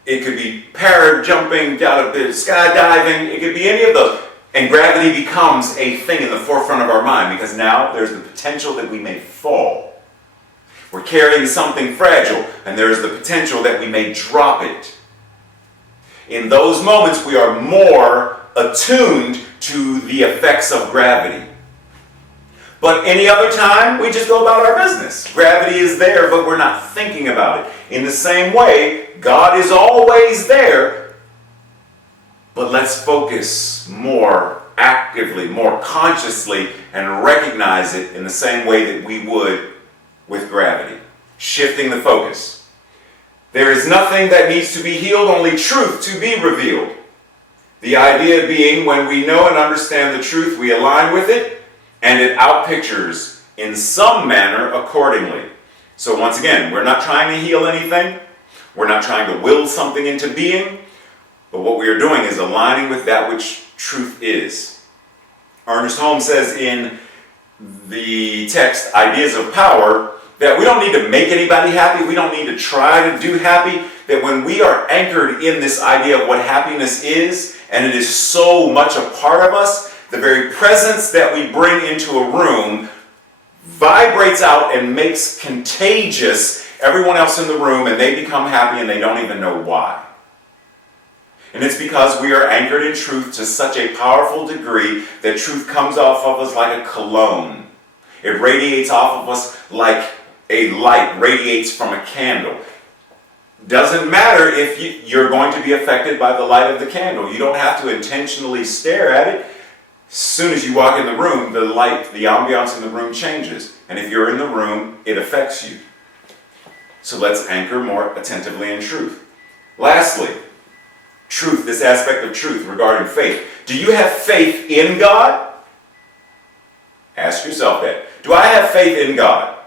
it could be parajumping, skydiving, it could be any of those. And gravity becomes a thing in the forefront of our mind because now there's the potential that we may fall. We're carrying something fragile and there's the potential that we may drop it. In those moments, we are more attuned to the effects of gravity. But any other time, we just go about our business. Gravity is there, but we're not thinking about it. In the same way, God is always there, but let's focus more actively, more consciously, and recognize it in the same way that we would with gravity. Shifting the focus. There is nothing that needs to be healed, only truth to be revealed. The idea being when we know and understand the truth, we align with it, and it outpictures in some manner accordingly. So once again, we're not trying to heal anything. We're not trying to will something into being. But what we are doing is aligning with that which truth is. Ernest Holmes says in the text, Ideas of Power, that we don't need to make anybody happy. We don't need to try to do happy. That when we are anchored in this idea of what happiness is, and it is so much a part of us, the very presence that we bring into a room vibrates out and makes contagious everyone else in the room, and they become happy and they don't even know why. And it's because we are anchored in truth to such a powerful degree that truth comes off of us like a cologne. It radiates off of us like a light radiates from a candle. Doesn't matter if you're going to be affected by the light of the candle. You don't have to intentionally stare at it. As soon as you walk in the room, the light, the ambiance in the room changes. And if you're in the room, it affects you. So let's anchor more attentively in truth. Lastly, truth, this aspect of truth regarding faith. Do you have faith in God? Ask yourself that. Do I have faith in God?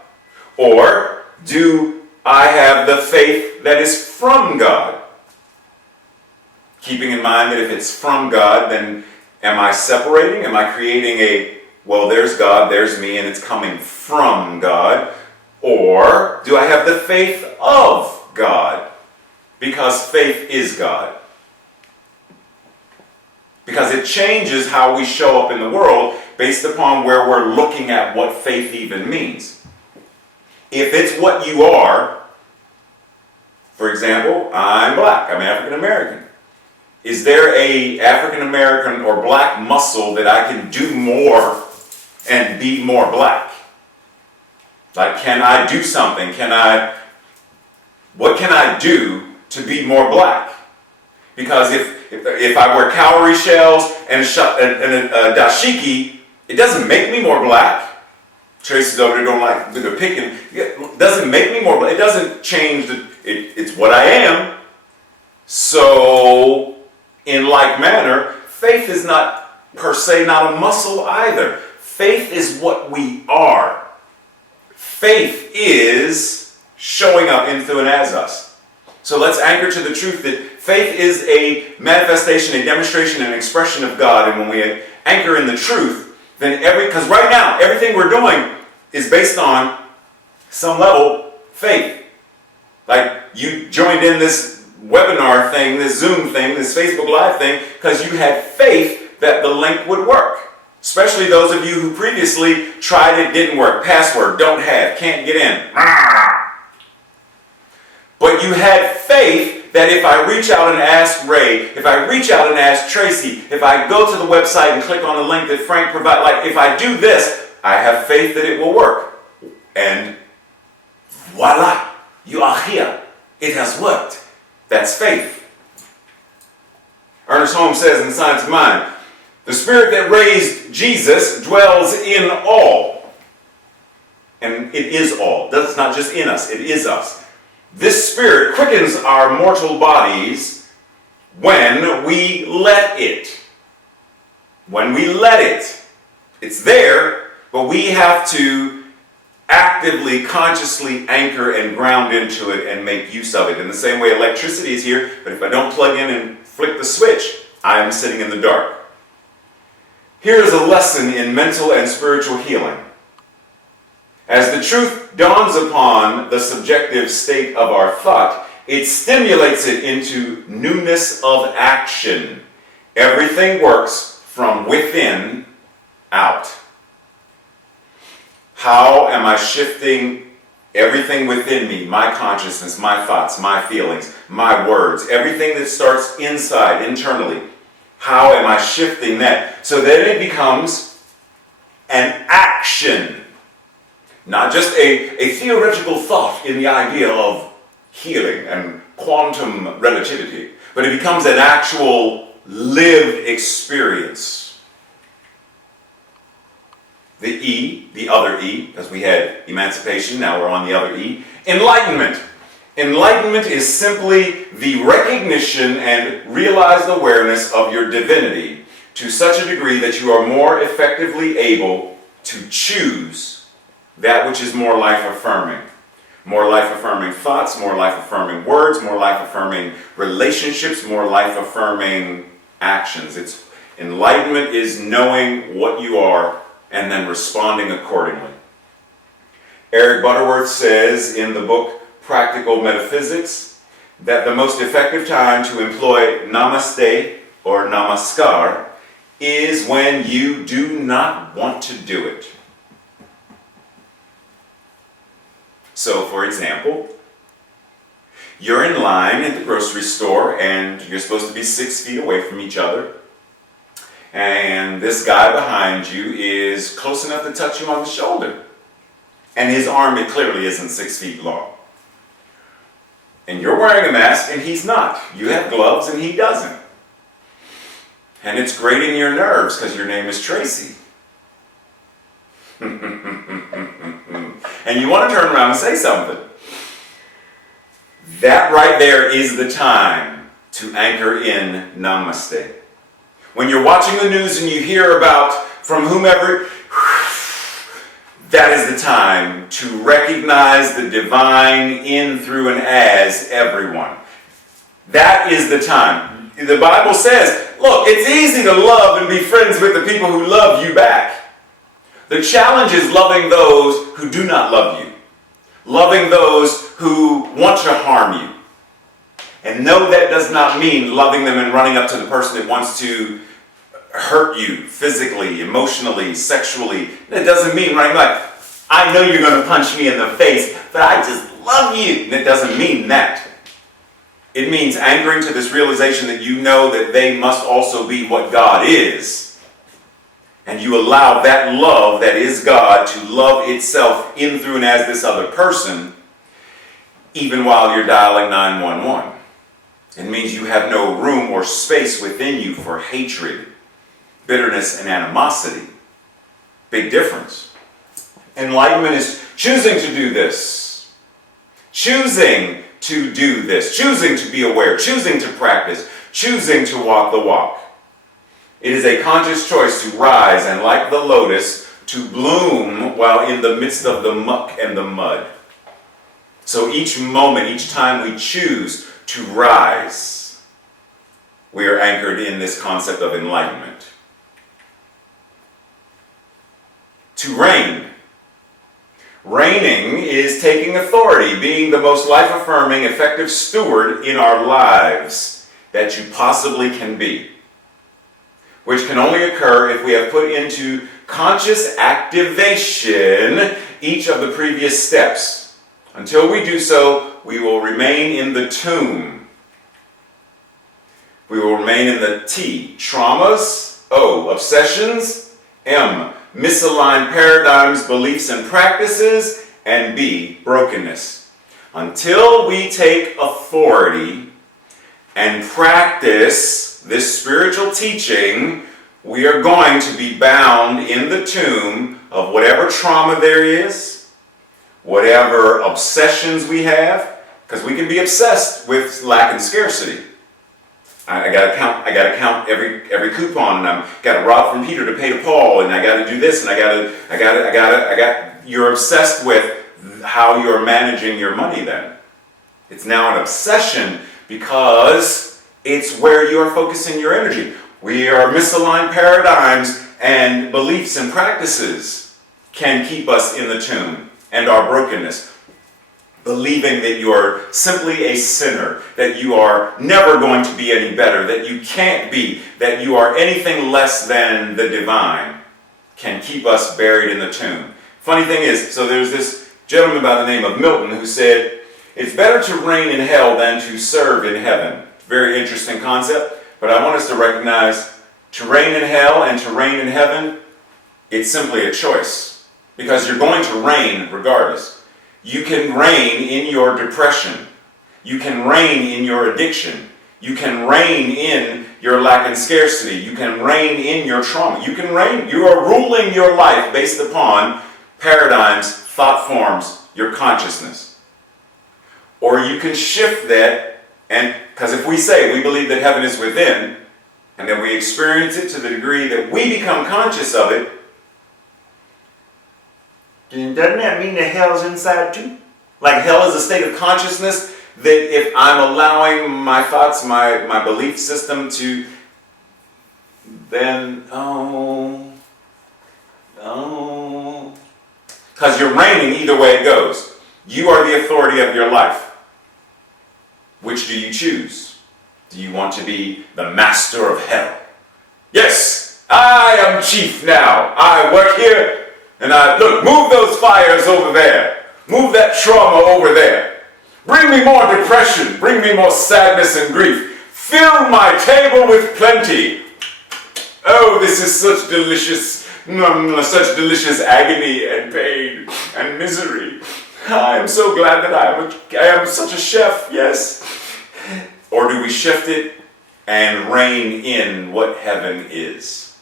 Or do I have the faith that is from God? Keeping in mind that if it's from God, then am I separating? Am I creating well, there's God, there's me, and it's coming from God? Or do I have the faith of God? because faith is God. Because it changes how we show up in the world based upon where we're looking at what faith even means. If it's what you are, for example, I'm black, I'm African American. Is there a African American or black muscle that I can do more and be more black? Like, can I do something? What can I do to be more black? Because if I wear cowrie shells and a dashiki, it doesn't make me more black. Tracy's over there don't like the picking. It doesn't make me more black. It doesn't change. It's what I am. So, in like manner, faith is not per se not a muscle either. Faith is what we are. Faith is showing up in, through, and as us. So let's anchor to the truth that faith is a manifestation, a demonstration, an expression of God. And when we anchor in the truth, then because right now, everything we're doing is based on some level faith. Like you joined in this webinar thing, this Zoom thing, this Facebook Live thing, because you had faith that the link would work. Especially those of you who previously tried it, didn't work, password, don't have, can't get in. But you had faith that if I reach out and ask Ray, if I reach out and ask Tracy, if I go to the website and click on the link that Frank provided, like if I do this, I have faith that it will work. And voila, you are here. It has worked. That's faith. Ernest Holmes says in Science of Mind, the spirit that raised Jesus dwells in all. And it is all. It's not just in us, it is us. This spirit quickens our mortal bodies when we let it. When we let it. It's there, but we have to actively, consciously anchor and ground into it and make use of it. In the same way electricity is here, but if I don't plug in and flick the switch, I am sitting in the dark. Here is a lesson in mental and spiritual healing. As the truth dawns upon the subjective state of our thought, it stimulates it into newness of action. Everything works from within out. How am I shifting everything within me, my consciousness, my thoughts, my feelings, my words, everything that starts inside, internally? How am I shifting that? So that it becomes an action. Not just a theoretical thought in the idea of healing and quantum relativity, but it becomes an actual lived experience. The E, the other E, because we had emancipation, now we're on the other E. Enlightenment. Enlightenment is simply the recognition and realized awareness of your divinity to such a degree that you are more effectively able to choose that which is more life-affirming. More life-affirming thoughts, more life-affirming words, more life-affirming relationships, more life-affirming actions. Enlightenment is knowing what you are and then responding accordingly. Eric Butterworth says in the book Practical Metaphysics that the most effective time to employ namaste or namaskar is when you do not want to do it. So, for example, you're in line at the grocery store and you're supposed to be 6 feet away from each other. And this guy behind you is close enough to touch you on the shoulder. And his arm, it clearly isn't 6 feet long. And you're wearing a mask and he's not. You have gloves and he doesn't. And it's grating your nerves because your name is Tracy. And you want to turn around and say something. That right there is the time to anchor in namaste. When you're watching the news and you hear about from whomever, that is the time to recognize the divine in, through, and as everyone. That is the time. The Bible says, look, it's easy to love and be friends with the people who love you back. The challenge is loving those who do not love you. Loving those who want to harm you. And no, that does not mean loving them and running up to the person that wants to hurt you physically, emotionally, sexually. That doesn't mean running like, I know you're going to punch me in the face, but I just love you. That doesn't mean that. It means anchoring to this realization that you know that they must also be what God is. And you allow that love that is God to love itself in, through, and as this other person, even while you're dialing 911. It means you have no room or space within you for hatred, bitterness, and animosity. Big difference. Enlightenment is choosing to do this. Choosing to do this. Choosing to be aware. Choosing to practice. Choosing to walk the walk. It is a conscious choice to rise and, like the lotus, to bloom while in the midst of the muck and the mud. So each moment, each time we choose to rise, we are anchored in this concept of enlightenment. To reign. Reigning is taking authority, being the most life-affirming, effective steward in our lives that you possibly can be, which can only occur if we have put into conscious activation each of the previous steps. Until we do so, we will remain in the tomb. We will remain in the T, traumas, O, obsessions, M, misaligned paradigms, beliefs, and practices, and B, brokenness. Until we take authority and practice this spiritual teaching, we are going to be bound in the tomb of whatever trauma there is, whatever obsessions we have, because we can be obsessed with lack and scarcity. I gotta count every coupon, and I gotta rob from Peter to pay to Paul, and I gotta do this, and you're obsessed with how you're managing your money then. It's now an obsession because it's where you're focusing your energy. We are misaligned paradigms, and beliefs and practices can keep us in the tomb and our brokenness. Believing that you are simply a sinner, that you are never going to be any better, that you can't be, that you are anything less than the divine, can keep us buried in the tomb. Funny thing is, so there's this gentleman by the name of Milton who said, it's better to reign in hell than to serve in heaven. Very interesting concept, but I want us to recognize to reign in hell and to reign in heaven, it's simply a choice, because you're going to reign regardless. You can reign in your depression. You can reign in your addiction. You can reign in your lack and scarcity. You can reign in your trauma. You can reign. You are ruling your life based upon paradigms, thought forms, your consciousness. Or you can shift that, and because if we say we believe that heaven is within, and that we experience it to the degree that we become conscious of it, doesn't that mean that hell is inside too? Like hell is a state of consciousness that if I'm allowing my thoughts, my belief system to, then, because you're reigning either way it goes. You are the authority of your life. Which do you choose? Do you want to be the master of hell? Yes, I am chief now. I work here. And look, move those fires over there. Move that trauma over there. Bring me more depression. Bring me more sadness and grief. Fill my table with plenty. Oh, this is such delicious agony and pain and misery. I am so glad that I am such a chef, yes. Or do we shift it and reign in what heaven is?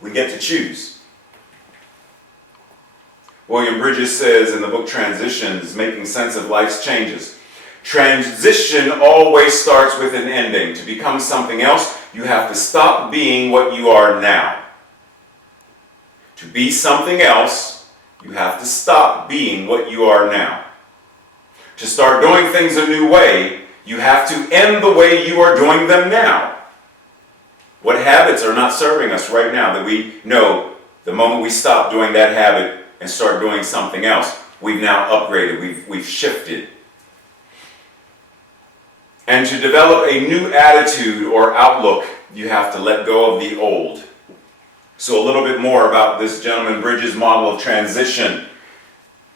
We get to choose. William Bridges says in the book Transitions, Making Sense of Life's Changes, transition always starts with an ending. To become something else, you have to stop being what you are now. To be something else, you have to stop being what you are now. To start doing things a new way, you have to end the way you are doing them now. What habits are not serving us right now that we know the moment we stop doing that habit and start doing something else, we've now upgraded, we've shifted. And to develop a new attitude or outlook, you have to let go of the old. So a little bit more about this gentleman Bridges' model of transition.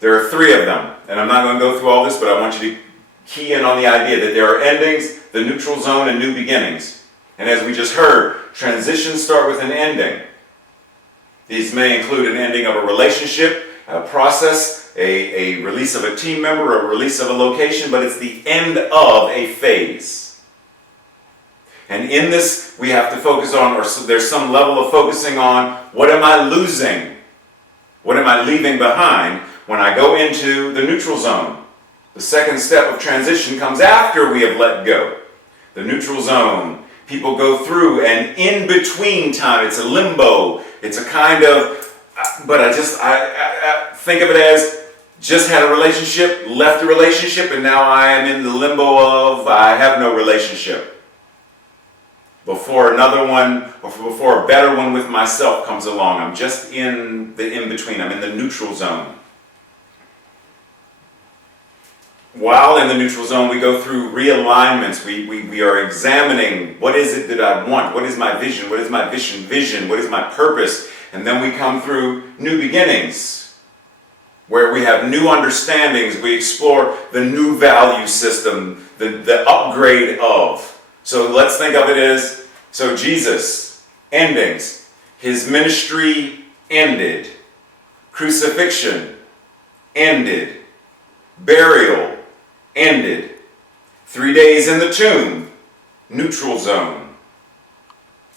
There are 3 of them, and I'm not going to go through all this, but I want you to key in on the idea that there are endings, the neutral zone, and new beginnings. And as we just heard, transitions start with an ending. These may include an ending of a relationship, a process, a release of a team member, a release of a location, but it's the end of a phase. And in this, we have to focus on, or there's some level of focusing on, what am I losing? What am I leaving behind when I go into the neutral zone? The second step of transition comes after we have let go. The neutral zone, people go through an in-between time. It's a limbo. It's a kind of, but I think of it as just had a relationship, left a relationship, and now I am in the limbo of I have no relationship. Before another one, or before a better one with myself comes along. I'm just in the in-between. I'm in the neutral zone. While in the neutral zone, we go through realignments. We are examining, what is it that I want? What is my vision? What is my vision? What is my purpose? And then we come through new beginnings, where we have new understandings. We explore the new value system, the upgrade of. So let's think of it as, so Jesus, endings. His ministry ended. Crucifixion ended. Burial ended. 3 days in the tomb, neutral zone.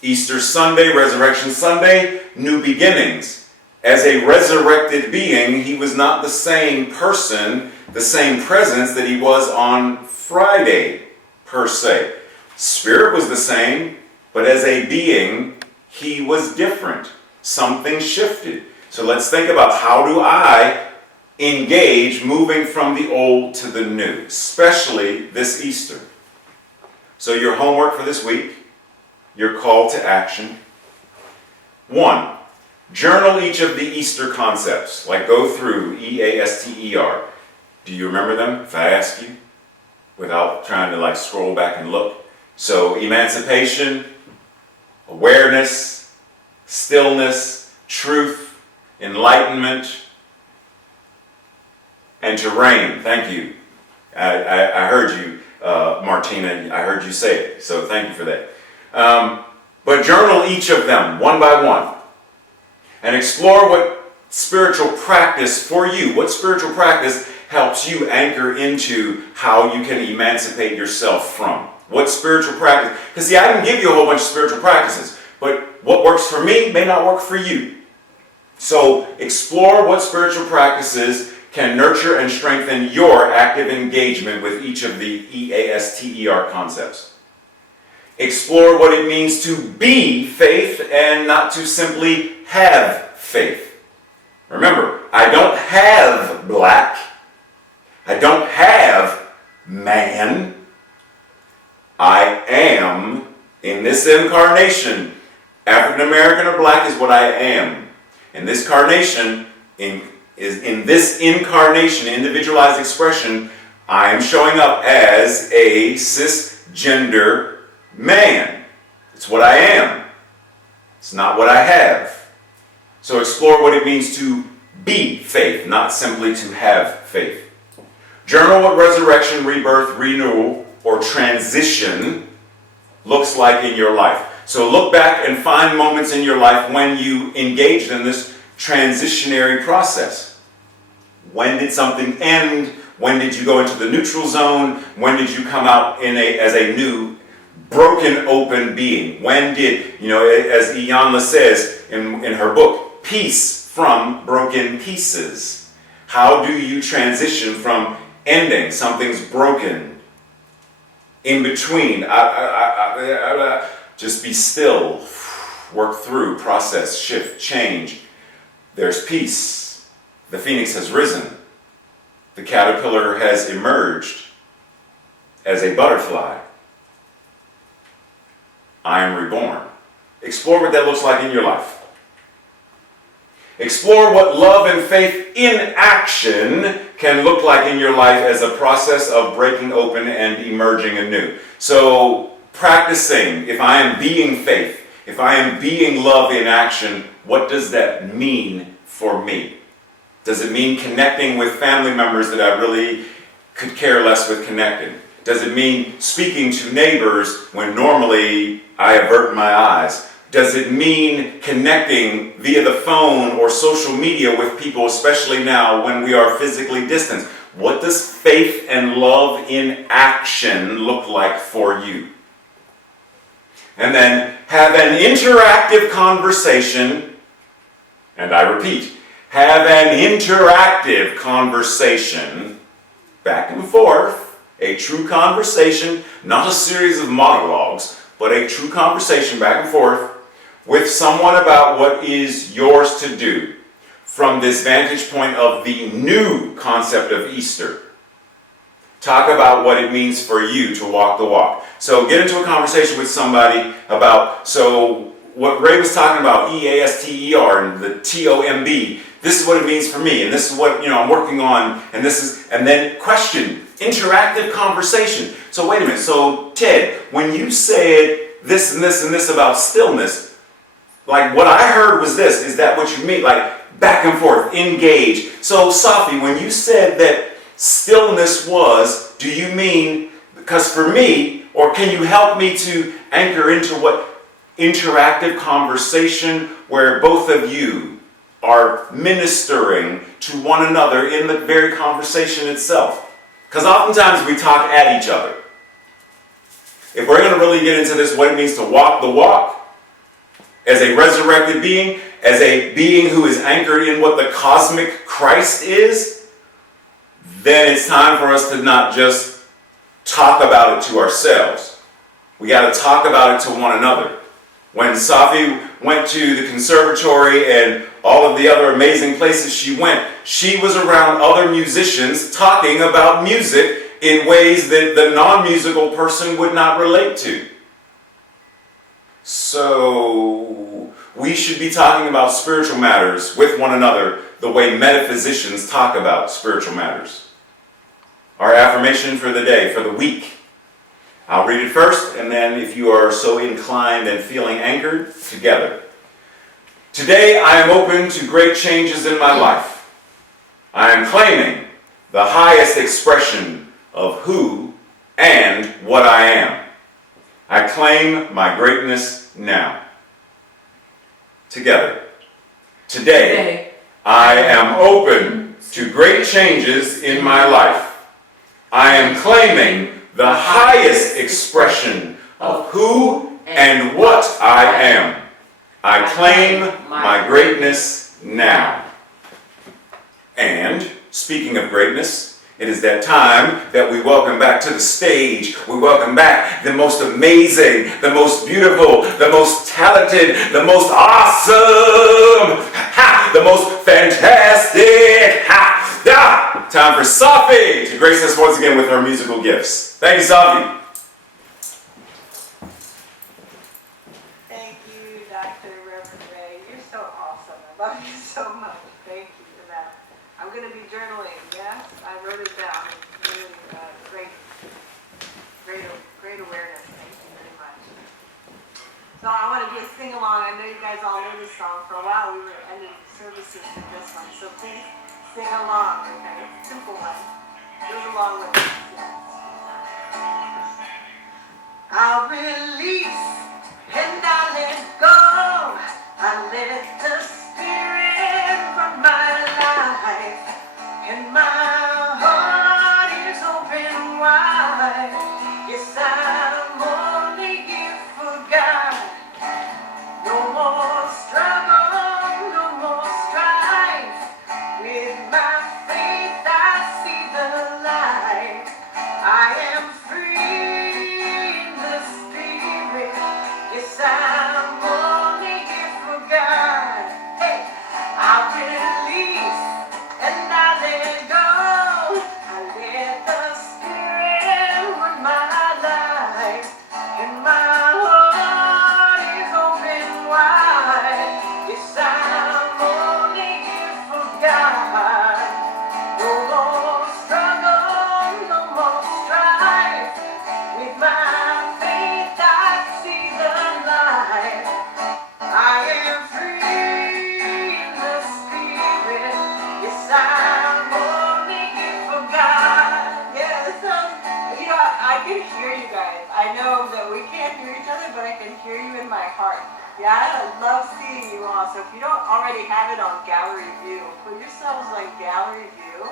Easter Sunday, Resurrection Sunday, new beginnings. As a resurrected being, he was not the same person, the same presence that he was on Friday, per se. Spirit was the same, but as a being, he was different. Something shifted. So let's think about, how do I engage moving from the old to the new, especially this Easter? So your homework for this week, your call to action. 1, journal each of the Easter concepts, like go through E.A.S.T.E.R. Do you remember them, if I ask you, without trying to scroll back and look? So emancipation, awareness, stillness, truth, enlightenment, and to reign. Thank you. I heard you, Martina. I heard you say it, so thank you for that. But journal each of them one by one, and explore what spiritual practice for you, what spiritual practice helps you anchor into how you can emancipate yourself from. What spiritual practice? Because see, I can give you a whole bunch of spiritual practices, but what works for me may not work for you. So explore what spiritual practices can nurture and strengthen your active engagement with each of the E.A.S.T.E.R. concepts. Explore what it means to be faith and not to simply have faith. Remember, I don't have black. I don't have man. I am, in this incarnation, African American or black is what I am. In this incarnation, in this incarnation, individualized expression, I am showing up as a cisgender man. It's what I am. It's not what I have. So explore what it means to be faith, not simply to have faith. Journal what resurrection, rebirth, renewal, or transition looks like in your life. So look back and find moments in your life when you engaged in this transitionary process. When did something end? When did you go into the neutral zone? When did you come out as a new, broken, open being? When did, as Iyanla says in her book, peace from broken pieces. How do you transition from ending? Something's broken. In between, just be still, work through, process, shift, change. There's peace. The phoenix has risen. The caterpillar has emerged as a butterfly. I am reborn. Explore what that looks like in your life. Explore what love and faith in action can look like in your life as a process of breaking open and emerging anew. So practicing, if I am being faith, if I am being love in action, what does that mean for me? Does it mean connecting with family members that I really could care less with connecting? Does it mean speaking to neighbors when normally I avert my eyes? Does it mean connecting via the phone or social media with people, especially now when we are physically distant? What does faith and love in action look like for you? And then have an interactive conversation, and I repeat, have an interactive conversation, back and forth, a true conversation, not a series of monologues, but a true conversation back and forth with someone about what is yours to do from this vantage point of the new concept of Easter. Talk about what it means for you to walk the walk. So get into a conversation with somebody about, so what Ray was talking about, E.A.S.T.E.R. and the T.O.M.B., this is what it means for me, and this is what I'm working on, and then question, interactive conversation. So wait a minute, so Ted, when you said this and this and this about stillness, like what I heard was this, is that what you mean? Like back and forth, engage. So Safi, when you said that stillness was, do you mean, because for me, or can you help me to anchor into what interactive conversation where both of you are ministering to one another in the very conversation itself? Because oftentimes we talk at each other. If we're going to really get into this, what it means to walk the walk, as a resurrected being, as a being who is anchored in what the cosmic Christ is, then it's time for us to not just talk about it to ourselves. We got to talk about it to one another. When Safi went to the conservatory and all of the other amazing places she went, she was around other musicians talking about music in ways that the non-musical person would not relate to. So we should be talking about spiritual matters with one another the way metaphysicians talk about spiritual matters. Our affirmation for the day, for the week. I'll read it first, and then if you are so inclined and feeling anchored, together. Today I am open to great changes in my life. I am claiming the highest expression of who and what I am. I claim my greatness now. Together. Today, I am open to great changes in my life. I am claiming the highest expression of who and what I am. I claim my greatness now. And, speaking of greatness, it is that time that we welcome back to the stage. We welcome back the most amazing, the most beautiful, the most talented, the most awesome, the most fantastic. Time for Safi to grace us once again with her musical gifts. Thank you, Safi. Thank you, Dr. Reverend Ray. You're so awesome. I love you so much. Thank you for that. I'm going to be journaling, yes? I wrote it down. Really great awareness. Thank you very much. So I want to do a sing-along. I know you guys all know this song. For a while we were ending services with this one. So please sing along, okay? It's a simple one. Goes along with it. I'll release and I let go. I let the Spirit run my life, and my heart is open wide. Yes, I'm only here for God. No more struggle, no more strife. With my faith I see the light. I am free in the Spirit. hear you in my heart. Yeah, I love seeing you all. So if you don't already have it on gallery view, put yourselves on gallery view,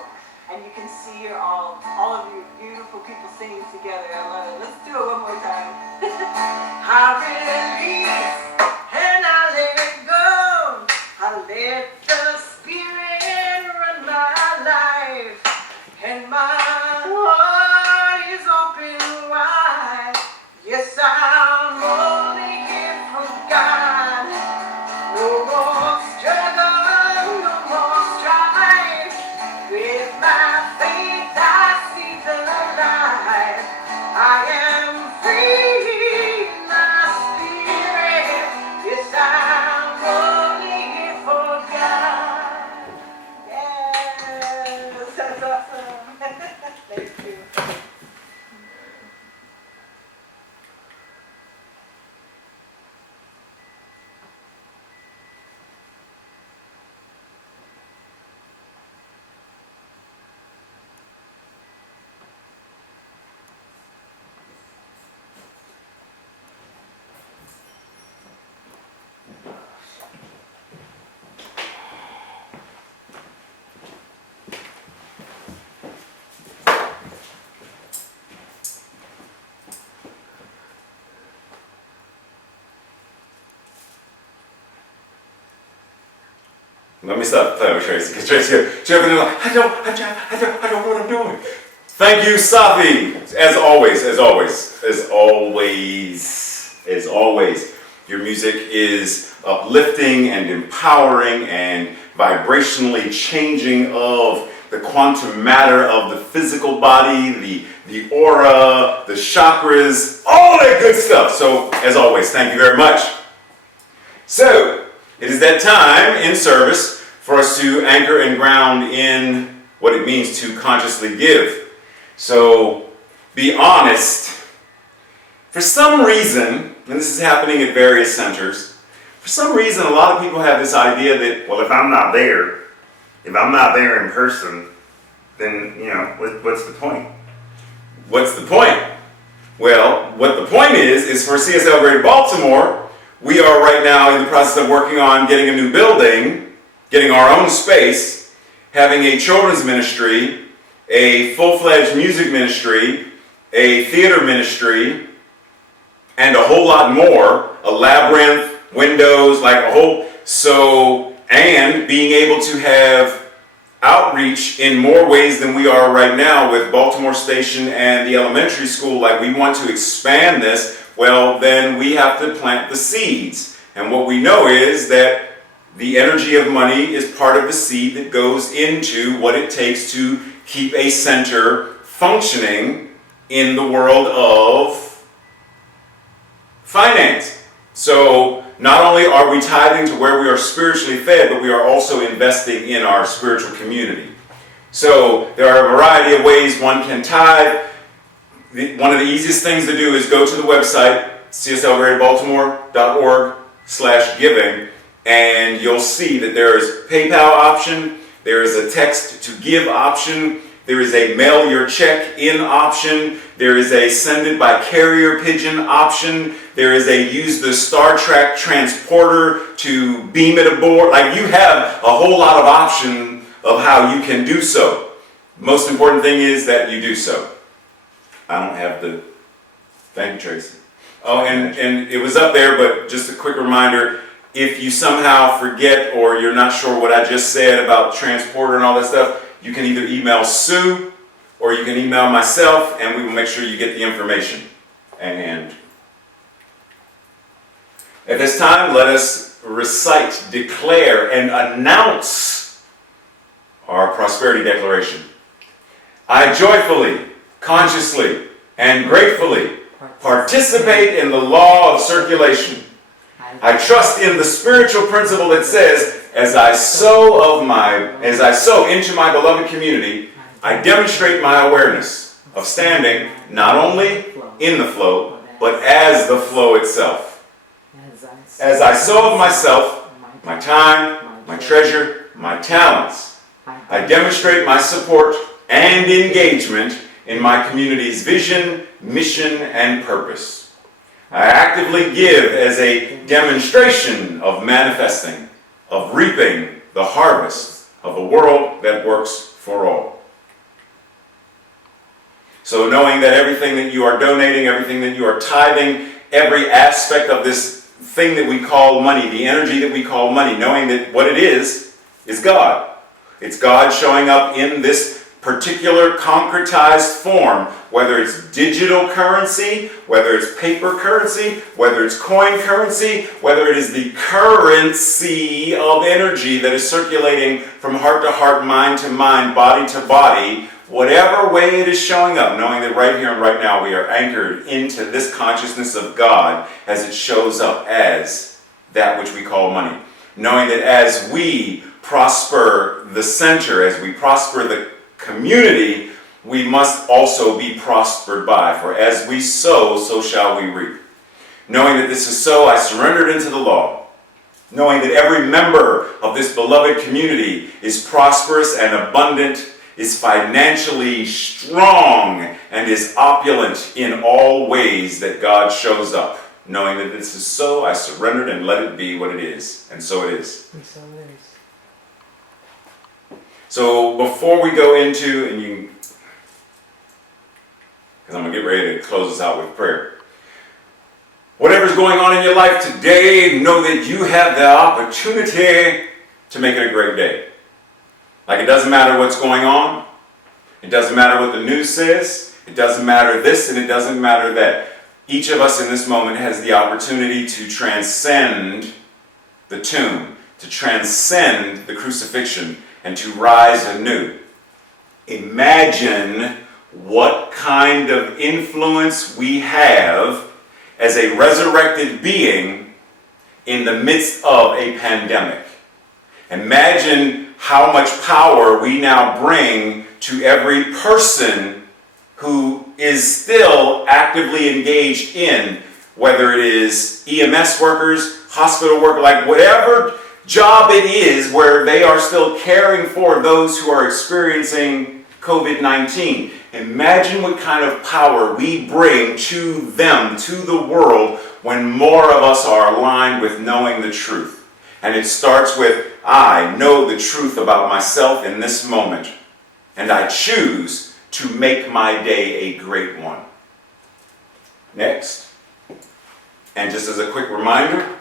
and you can see all of you beautiful people singing together. I love it. Let's do it one more time. I release and I let go. I let the Spirit run my life, and my heart is open wide. Yes, I'm only here for God. No more struggle, no more strife. With my faith, I see the light. I am free in my spirit. Yes, I'm only here for God. Yes, that's awesome. Thank you. Let me stop playing with Tracy, because Tracy, like, I don't know what I'm doing. Thank you, Safi. As always, your music is uplifting and empowering and vibrationally changing of the quantum matter of the physical body, the aura, the chakras, all that good stuff. So, as always, thank you very much. So, it is that time in service for us to anchor and ground in what it means to consciously give. So, be honest. For some reason, and this is happening at various centers, for some reason a lot of people have this idea that, well, if I'm not there in person, then, what's the point? What's the point? Well, what the point is for CSL Greater Baltimore, we are right now in the process of working on getting a new building, getting our own space, having a children's ministry, a full-fledged music ministry, a theater ministry, and a whole lot more, a labyrinth, windows, and being able to have outreach in more ways than we are right now with Baltimore Station and the elementary school. Like, we want to expand this. Well, then we have to plant the seeds. And what we know is that the energy of money is part of the seed that goes into what it takes to keep a center functioning in the world of finance. So not only are we tithing to where we are spiritually fed, but we are also investing in our spiritual community. So there are a variety of ways one can tithe. One of the easiest things to do is go to the website, cslgreaterbaltimore.org/giving, and you'll see that there is a PayPal option, there is a text to give option, there is a mail your check in option, there is a send it by carrier pigeon option, there is a use the Star Trek transporter to beam it aboard. Like, you have a whole lot of option of how you can do so. Most important thing is that you do so. I don't have the... Thank you, Tracy. Oh, and it was up there, but just a quick reminder, if you somehow forget or you're not sure what I just said about transporter and all that stuff, you can either email Sue or you can email myself, and we will make sure you get the information. And at this time, let us recite, declare, and announce our prosperity declaration. I joyfully, consciously, and gratefully participate in the law of circulation. I trust in the spiritual principle that says, as I sow into my beloved community, I demonstrate my awareness of standing not only in the flow, but as the flow itself. As I sow of myself, my time, my treasure, my talents, I demonstrate my support and engagement in my community's vision, mission, and purpose. I actively give as a demonstration of manifesting, of reaping the harvest of a world that works for all. So knowing that everything that you are donating, everything that you are tithing, every aspect of this thing that we call money, the energy that we call money, knowing that what it is God. It's God showing up in this particular concretized form, whether it's digital currency, whether it's paper currency, whether it's coin currency, whether it is the currency of energy that is circulating from heart to heart, mind to mind, body to body, whatever way it is showing up, knowing that right here and right now we are anchored into this consciousness of God as it shows up as that which we call money. Knowing that as we prosper the center, as we prosper the community, we must also be prospered by. For as we sow, so shall we reap. Knowing that this is so, I surrendered into the law. Knowing that every member of this beloved community is prosperous and abundant, is financially strong, and is opulent in all ways that God shows up. Knowing that this is so, I surrendered and let it be what it is. And so it is. And so it is. So before we go into, because I'm going to get ready to close us out with prayer. Whatever's going on in your life today, know that you have the opportunity to make it a great day. Like, it doesn't matter what's going on. It doesn't matter what the news says. It doesn't matter this and it doesn't matter that. Each of us in this moment has the opportunity to transcend the tomb, to transcend the crucifixion, and to rise anew. Imagine what kind of influence we have as a resurrected being in the midst of a pandemic. Imagine how much power we now bring to every person who is still actively engaged in, whether it is EMS workers, hospital workers, like whatever job it is where they are still caring for those who are experiencing COVID-19. Imagine what kind of power we bring to them, to the world, when more of us are aligned with knowing the truth. And it starts with, I know the truth about myself in this moment, and I choose to make my day a great one. Next, and just as a quick reminder,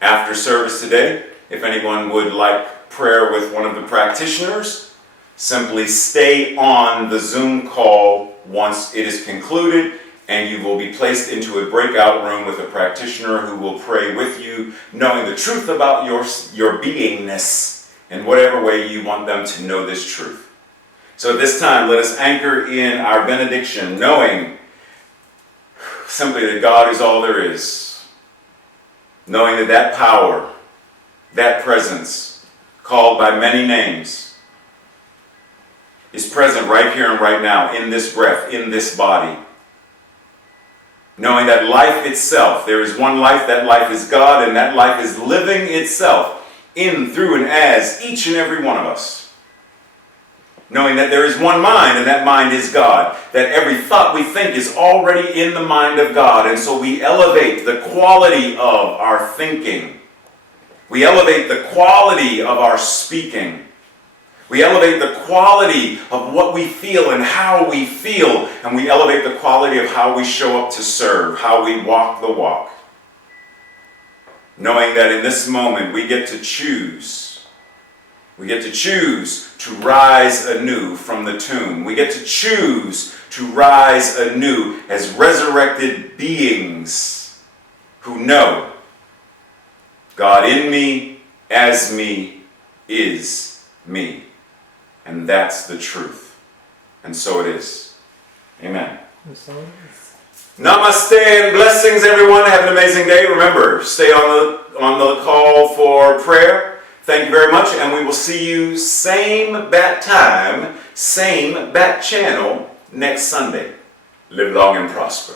after service today, if anyone would like prayer with one of the practitioners, simply stay on the Zoom call once it is concluded, and you will be placed into a breakout room with a practitioner who will pray with you, knowing the truth about your beingness in whatever way you want them to know this truth. So at this time, let us anchor in our benediction, knowing simply that God is all there is. Knowing that that power, that presence, called by many names, is present right here and right now, in this breath, in this body. Knowing that life itself, there is one life, that life is God, and that life is living itself in, through, and as each and every one of us. Knowing that there is one mind, and that mind is God. That every thought we think is already in the mind of God. And so we elevate the quality of our thinking. We elevate the quality of our speaking. We elevate the quality of what we feel and how we feel. And we elevate the quality of how we show up to serve, how we walk the walk. Knowing that in this moment we get to choose. We get to choose to rise anew from the tomb. We get to choose to rise anew as resurrected beings who know God in me, as me, is me. And that's the truth. And so it is. Amen. And so it is. Namaste and blessings, everyone. Have an amazing day. Remember, stay on the call for prayer. Thank you very much, and we will see you same bat time, same bat channel next Sunday. Live long and prosper.